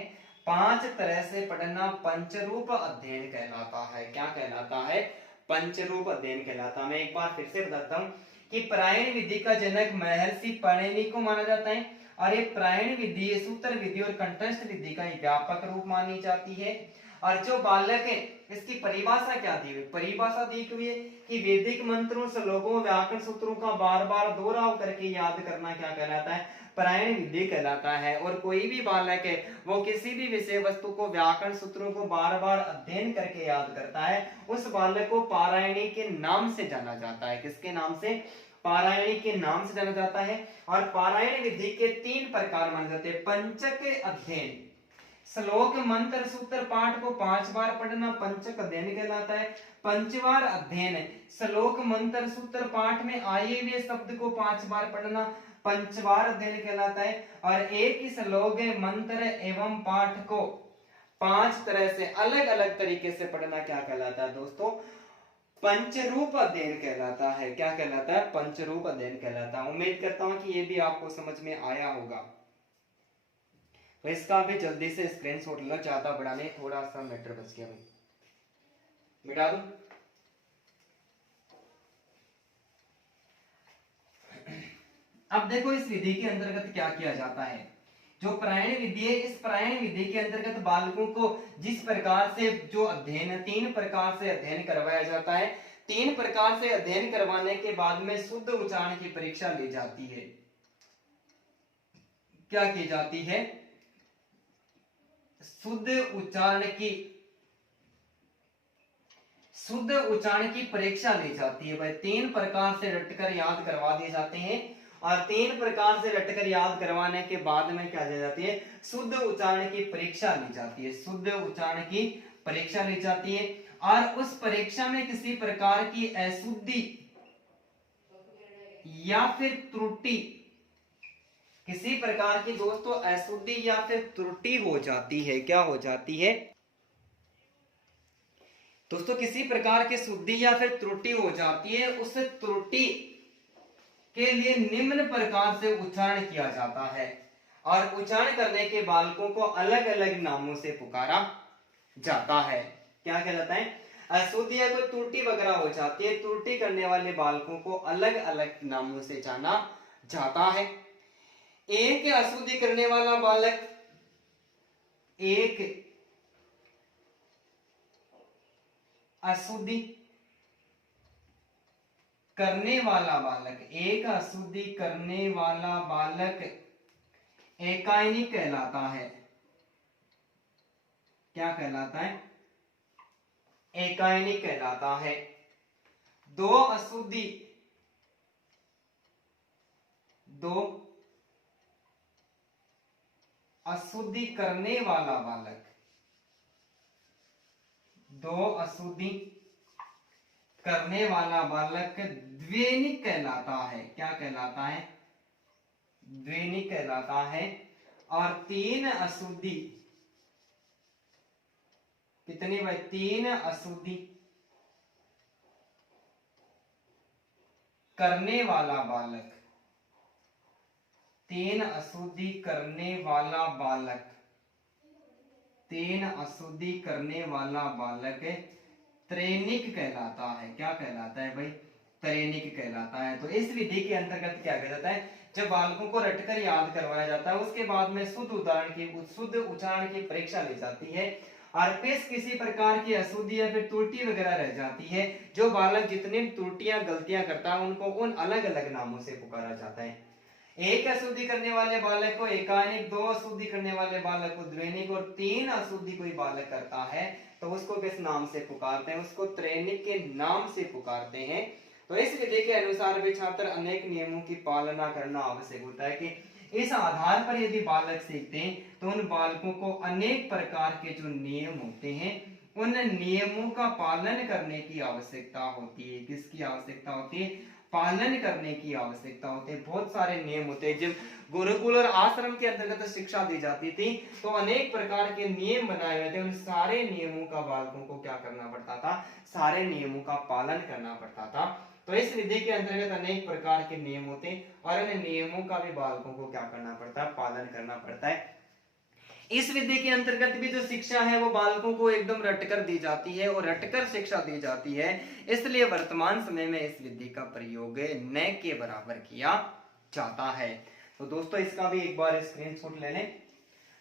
5 तरह से पढ़ना पंचरूप अध्ययन कहलाता है। क्या कहलाता है, पंचरूप अध्ययन कहलाता है। मैं एक बार फिर से बताता हूं कि प्रायण विधि का जनक महर्षि पाणिनि को माना जाता है, और ये प्रायण विधि, सूत्र विधि और कंठस्थ विधि का व्यापक रूप मानी जाती है। और जो बालक है, इसकी परिभाषा क्या दी हुई, परिभाषा दी हुई है कि वैदिक मंत्रों, श्लोकों, व्याकरण सूत्रों का बार बार दोहराव करके याद करना क्या कहलाता है, पारायण विधि कहलाता है। और कोई भी बालक है वो किसी भी विषय वस्तु को, व्याकरण सूत्रों को बार बार अध्ययन करके याद करता है, उस बालक को पारायणी के नाम से जाना जाता है। किसके नाम से, पारायणी के नाम से जाना जाता है। और पारायण विधि के 3 प्रकार माने जाते हैं। पंचक अध्ययन, श्लोक, मंत्र, सूत्र, पाठ को 5 बार पढ़ना पंचक अध्ययन कहलाता है। पंचवार अध्ययन, श्लोक, मंत्र, सूत्र, पाठ में आए हुए शब्द को 5 बार पढ़ना पंचवार अध्ययन कहलाता है। और एक ही श्लोक, मंत्र एवं पाठ को 5 तरह से अलग अलग तरीके से पढ़ना क्या कहलाता है दोस्तों, पंचरूप अध्ययन कहलाता है। क्या कहलाता है, पंचरूप अध्ययन कहलाता है। उम्मीद करता हूं कि ये भी आपको समझ में आया होगा। तो इसका भी जल्दी से स्क्रीनशॉट लो, ज्यादा बड़ा नहीं, थोड़ा सा मैटर बच गया भाई, मिटा दूं। अब देखो इस विधि के अंतर्गत क्या किया जाता है, जो प्रायण विधि है, इस प्रायण विधि के अंतर्गत बालकों को जिस प्रकार से जो अध्ययन, 3 प्रकार से अध्ययन करवाया जाता है। 3 प्रकार से अध्ययन करवाने के बाद में शुद्ध उच्चारण की परीक्षा ली जाती है। क्या की जाती है, शुद्ध उच्चारण की परीक्षा ली जाती है। भाई 3 प्रकार से रटकर याद करवा दिए जाते हैं, और 3 प्रकार से रटकर याद करवाने के बाद में क्या दी जाती है, शुद्ध उच्चारण की परीक्षा ली जाती है। शुद्ध उच्चारण की परीक्षा ली जाती है, और उस परीक्षा में किसी प्रकार की अशुद्धि या फिर त्रुटि, किसी प्रकार की दोस्तों अशुद्धि या फिर त्रुटि हो जाती है। क्या हो जाती है दोस्तों, किसी प्रकार की शुद्धि या फिर त्रुटि हो जाती है। उस त्रुटि के लिए निम्न प्रकार से उच्चारण किया जाता है, और उच्चारण करने के बालकों को अलग अलग नामों से पुकारा जाता है। क्या कहलाता है, अशुद्धि या कोई त्रुटि वगैरह हो जाती है, त्रुटि करने वाले बालकों को अलग अलग नामों से जाना जाता है। एक अशुद्धि करने वाला बालक, एक अशुद्धि करने वाला बालक, एक अशुद्धि करने वाला बालक एकायनिक कहलाता है। क्या कहलाता है? एकायनिक कहलाता है। दो अशुद्धि करने वाला बालक, दो अशुद्धि करने वाला बालक द्विनिक कहलाता है। क्या कहलाता है? द्विनिक कहलाता है। और तीन अशुद्धि, कितनी भाई? तीन अशुद्धि करने वाला बालक, तीन अशुद्धि करने वाला बालक, तीन अशुद्धि करने वाला बालक त्रेनिक कहलाता है। क्या कहलाता है भाई? त्रेनिक कहलाता है। तो इस विधि के अंतर्गत क्या किया जाता है? जब बालकों को रटकर याद करवाया जाता है, उसके बाद में शुद्ध उच्चारण की परीक्षा ली जाती है। और फिर किसी प्रकार की अशुद्धि या फिर त्रुटि वगैरह रह जाती है, जो बालक जितनी त्रुटियां गलतियां करता है उनको उन अलग अलग नामों से पुकारा जाता है। एक अशुद्धि करने वाले बालक को एकायनिक, दो अशुद्धि करने वाले बालक को द्विनिक, और तीन अशुद्धि कोई बालक करता है तो उसको किस नाम से पुकारते हैं? उसको त्रेनिक के नाम से पुकारते हैं। तो इस विधि के अनुसार भी छात्र अनेक नियमों की पालना करना आवश्यक होता है कि इस आधार पर यदि बालक सीखते हैं तो उन बालकों को अनेक प्रकार के जो नियम होते हैं उन नियमों का पालन करने की आवश्यकता होती है। किसकी आवश्यकता होती है? पालन करने की आवश्यकता होती है। बहुत सारे नियम होते हैं। जब गुरुकुल और आश्रम के अंतर्गत शिक्षा दी जाती थी तो अनेक प्रकार के नियम बनाए हुए थे। उन सारे नियमों का बालकों को क्या करना पड़ता था? सारे नियमों का पालन करना पड़ता था। तो इस विधि के अंतर्गत अनेक प्रकार के नियम होते हैं और इन नियमों का भी बालकों को क्या करना पड़ता है? पालन करना पड़ता है। इस विधि के अंतर्गत भी जो शिक्षा है वो बालकों को एकदम रटकर दी जाती है और रटकर शिक्षा दी जाती है। इसलिए वर्तमान समय में इस विधि का प्रयोग न के बराबर किया जाता है। तो दोस्तों इसका भी एक बार स्क्रीनशॉट ले लें।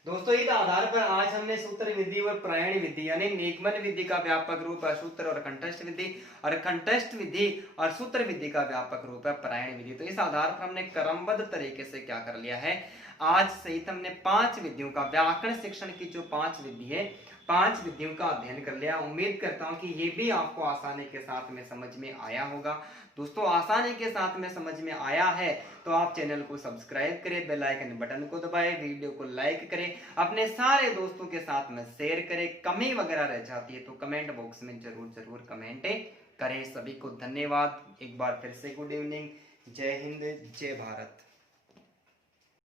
दोस्तों इस आधार पर आज हमने सूत्र विधि और प्रायण विधि यानी निगमन विधि का व्यापक रूप है सूत्र और कंठस्थ विधि, और कंठस्थ विधि और सूत्र विधि का व्यापक रूप है प्रायण विधि। तो इस आधार पर हमने क्रमबद्ध तरीके से क्या कर लिया है? आज सहित हमने 5 विधियों का, व्याकरण शिक्षण की जो 5 विधि है, 5 विधियों का अध्ययन कर लिया। उम्मीद करता हूं कि ये भी आपको आसानी के साथ में समझ में आया होगा। दोस्तों आसानी के साथ में समझ में आया है तो आप चैनल को सब्सक्राइब करें, बेल आइकन बटन को दबाएं, वीडियो को लाइक करें, अपने सारे दोस्तों के साथ में शेयर करें। कमी वगैरह रह जाती है तो कमेंट बॉक्स में जरूर कमेंट करें। सभी को धन्यवाद। एक बार फिर से गुड इवनिंग। जय हिंद, जय भारत।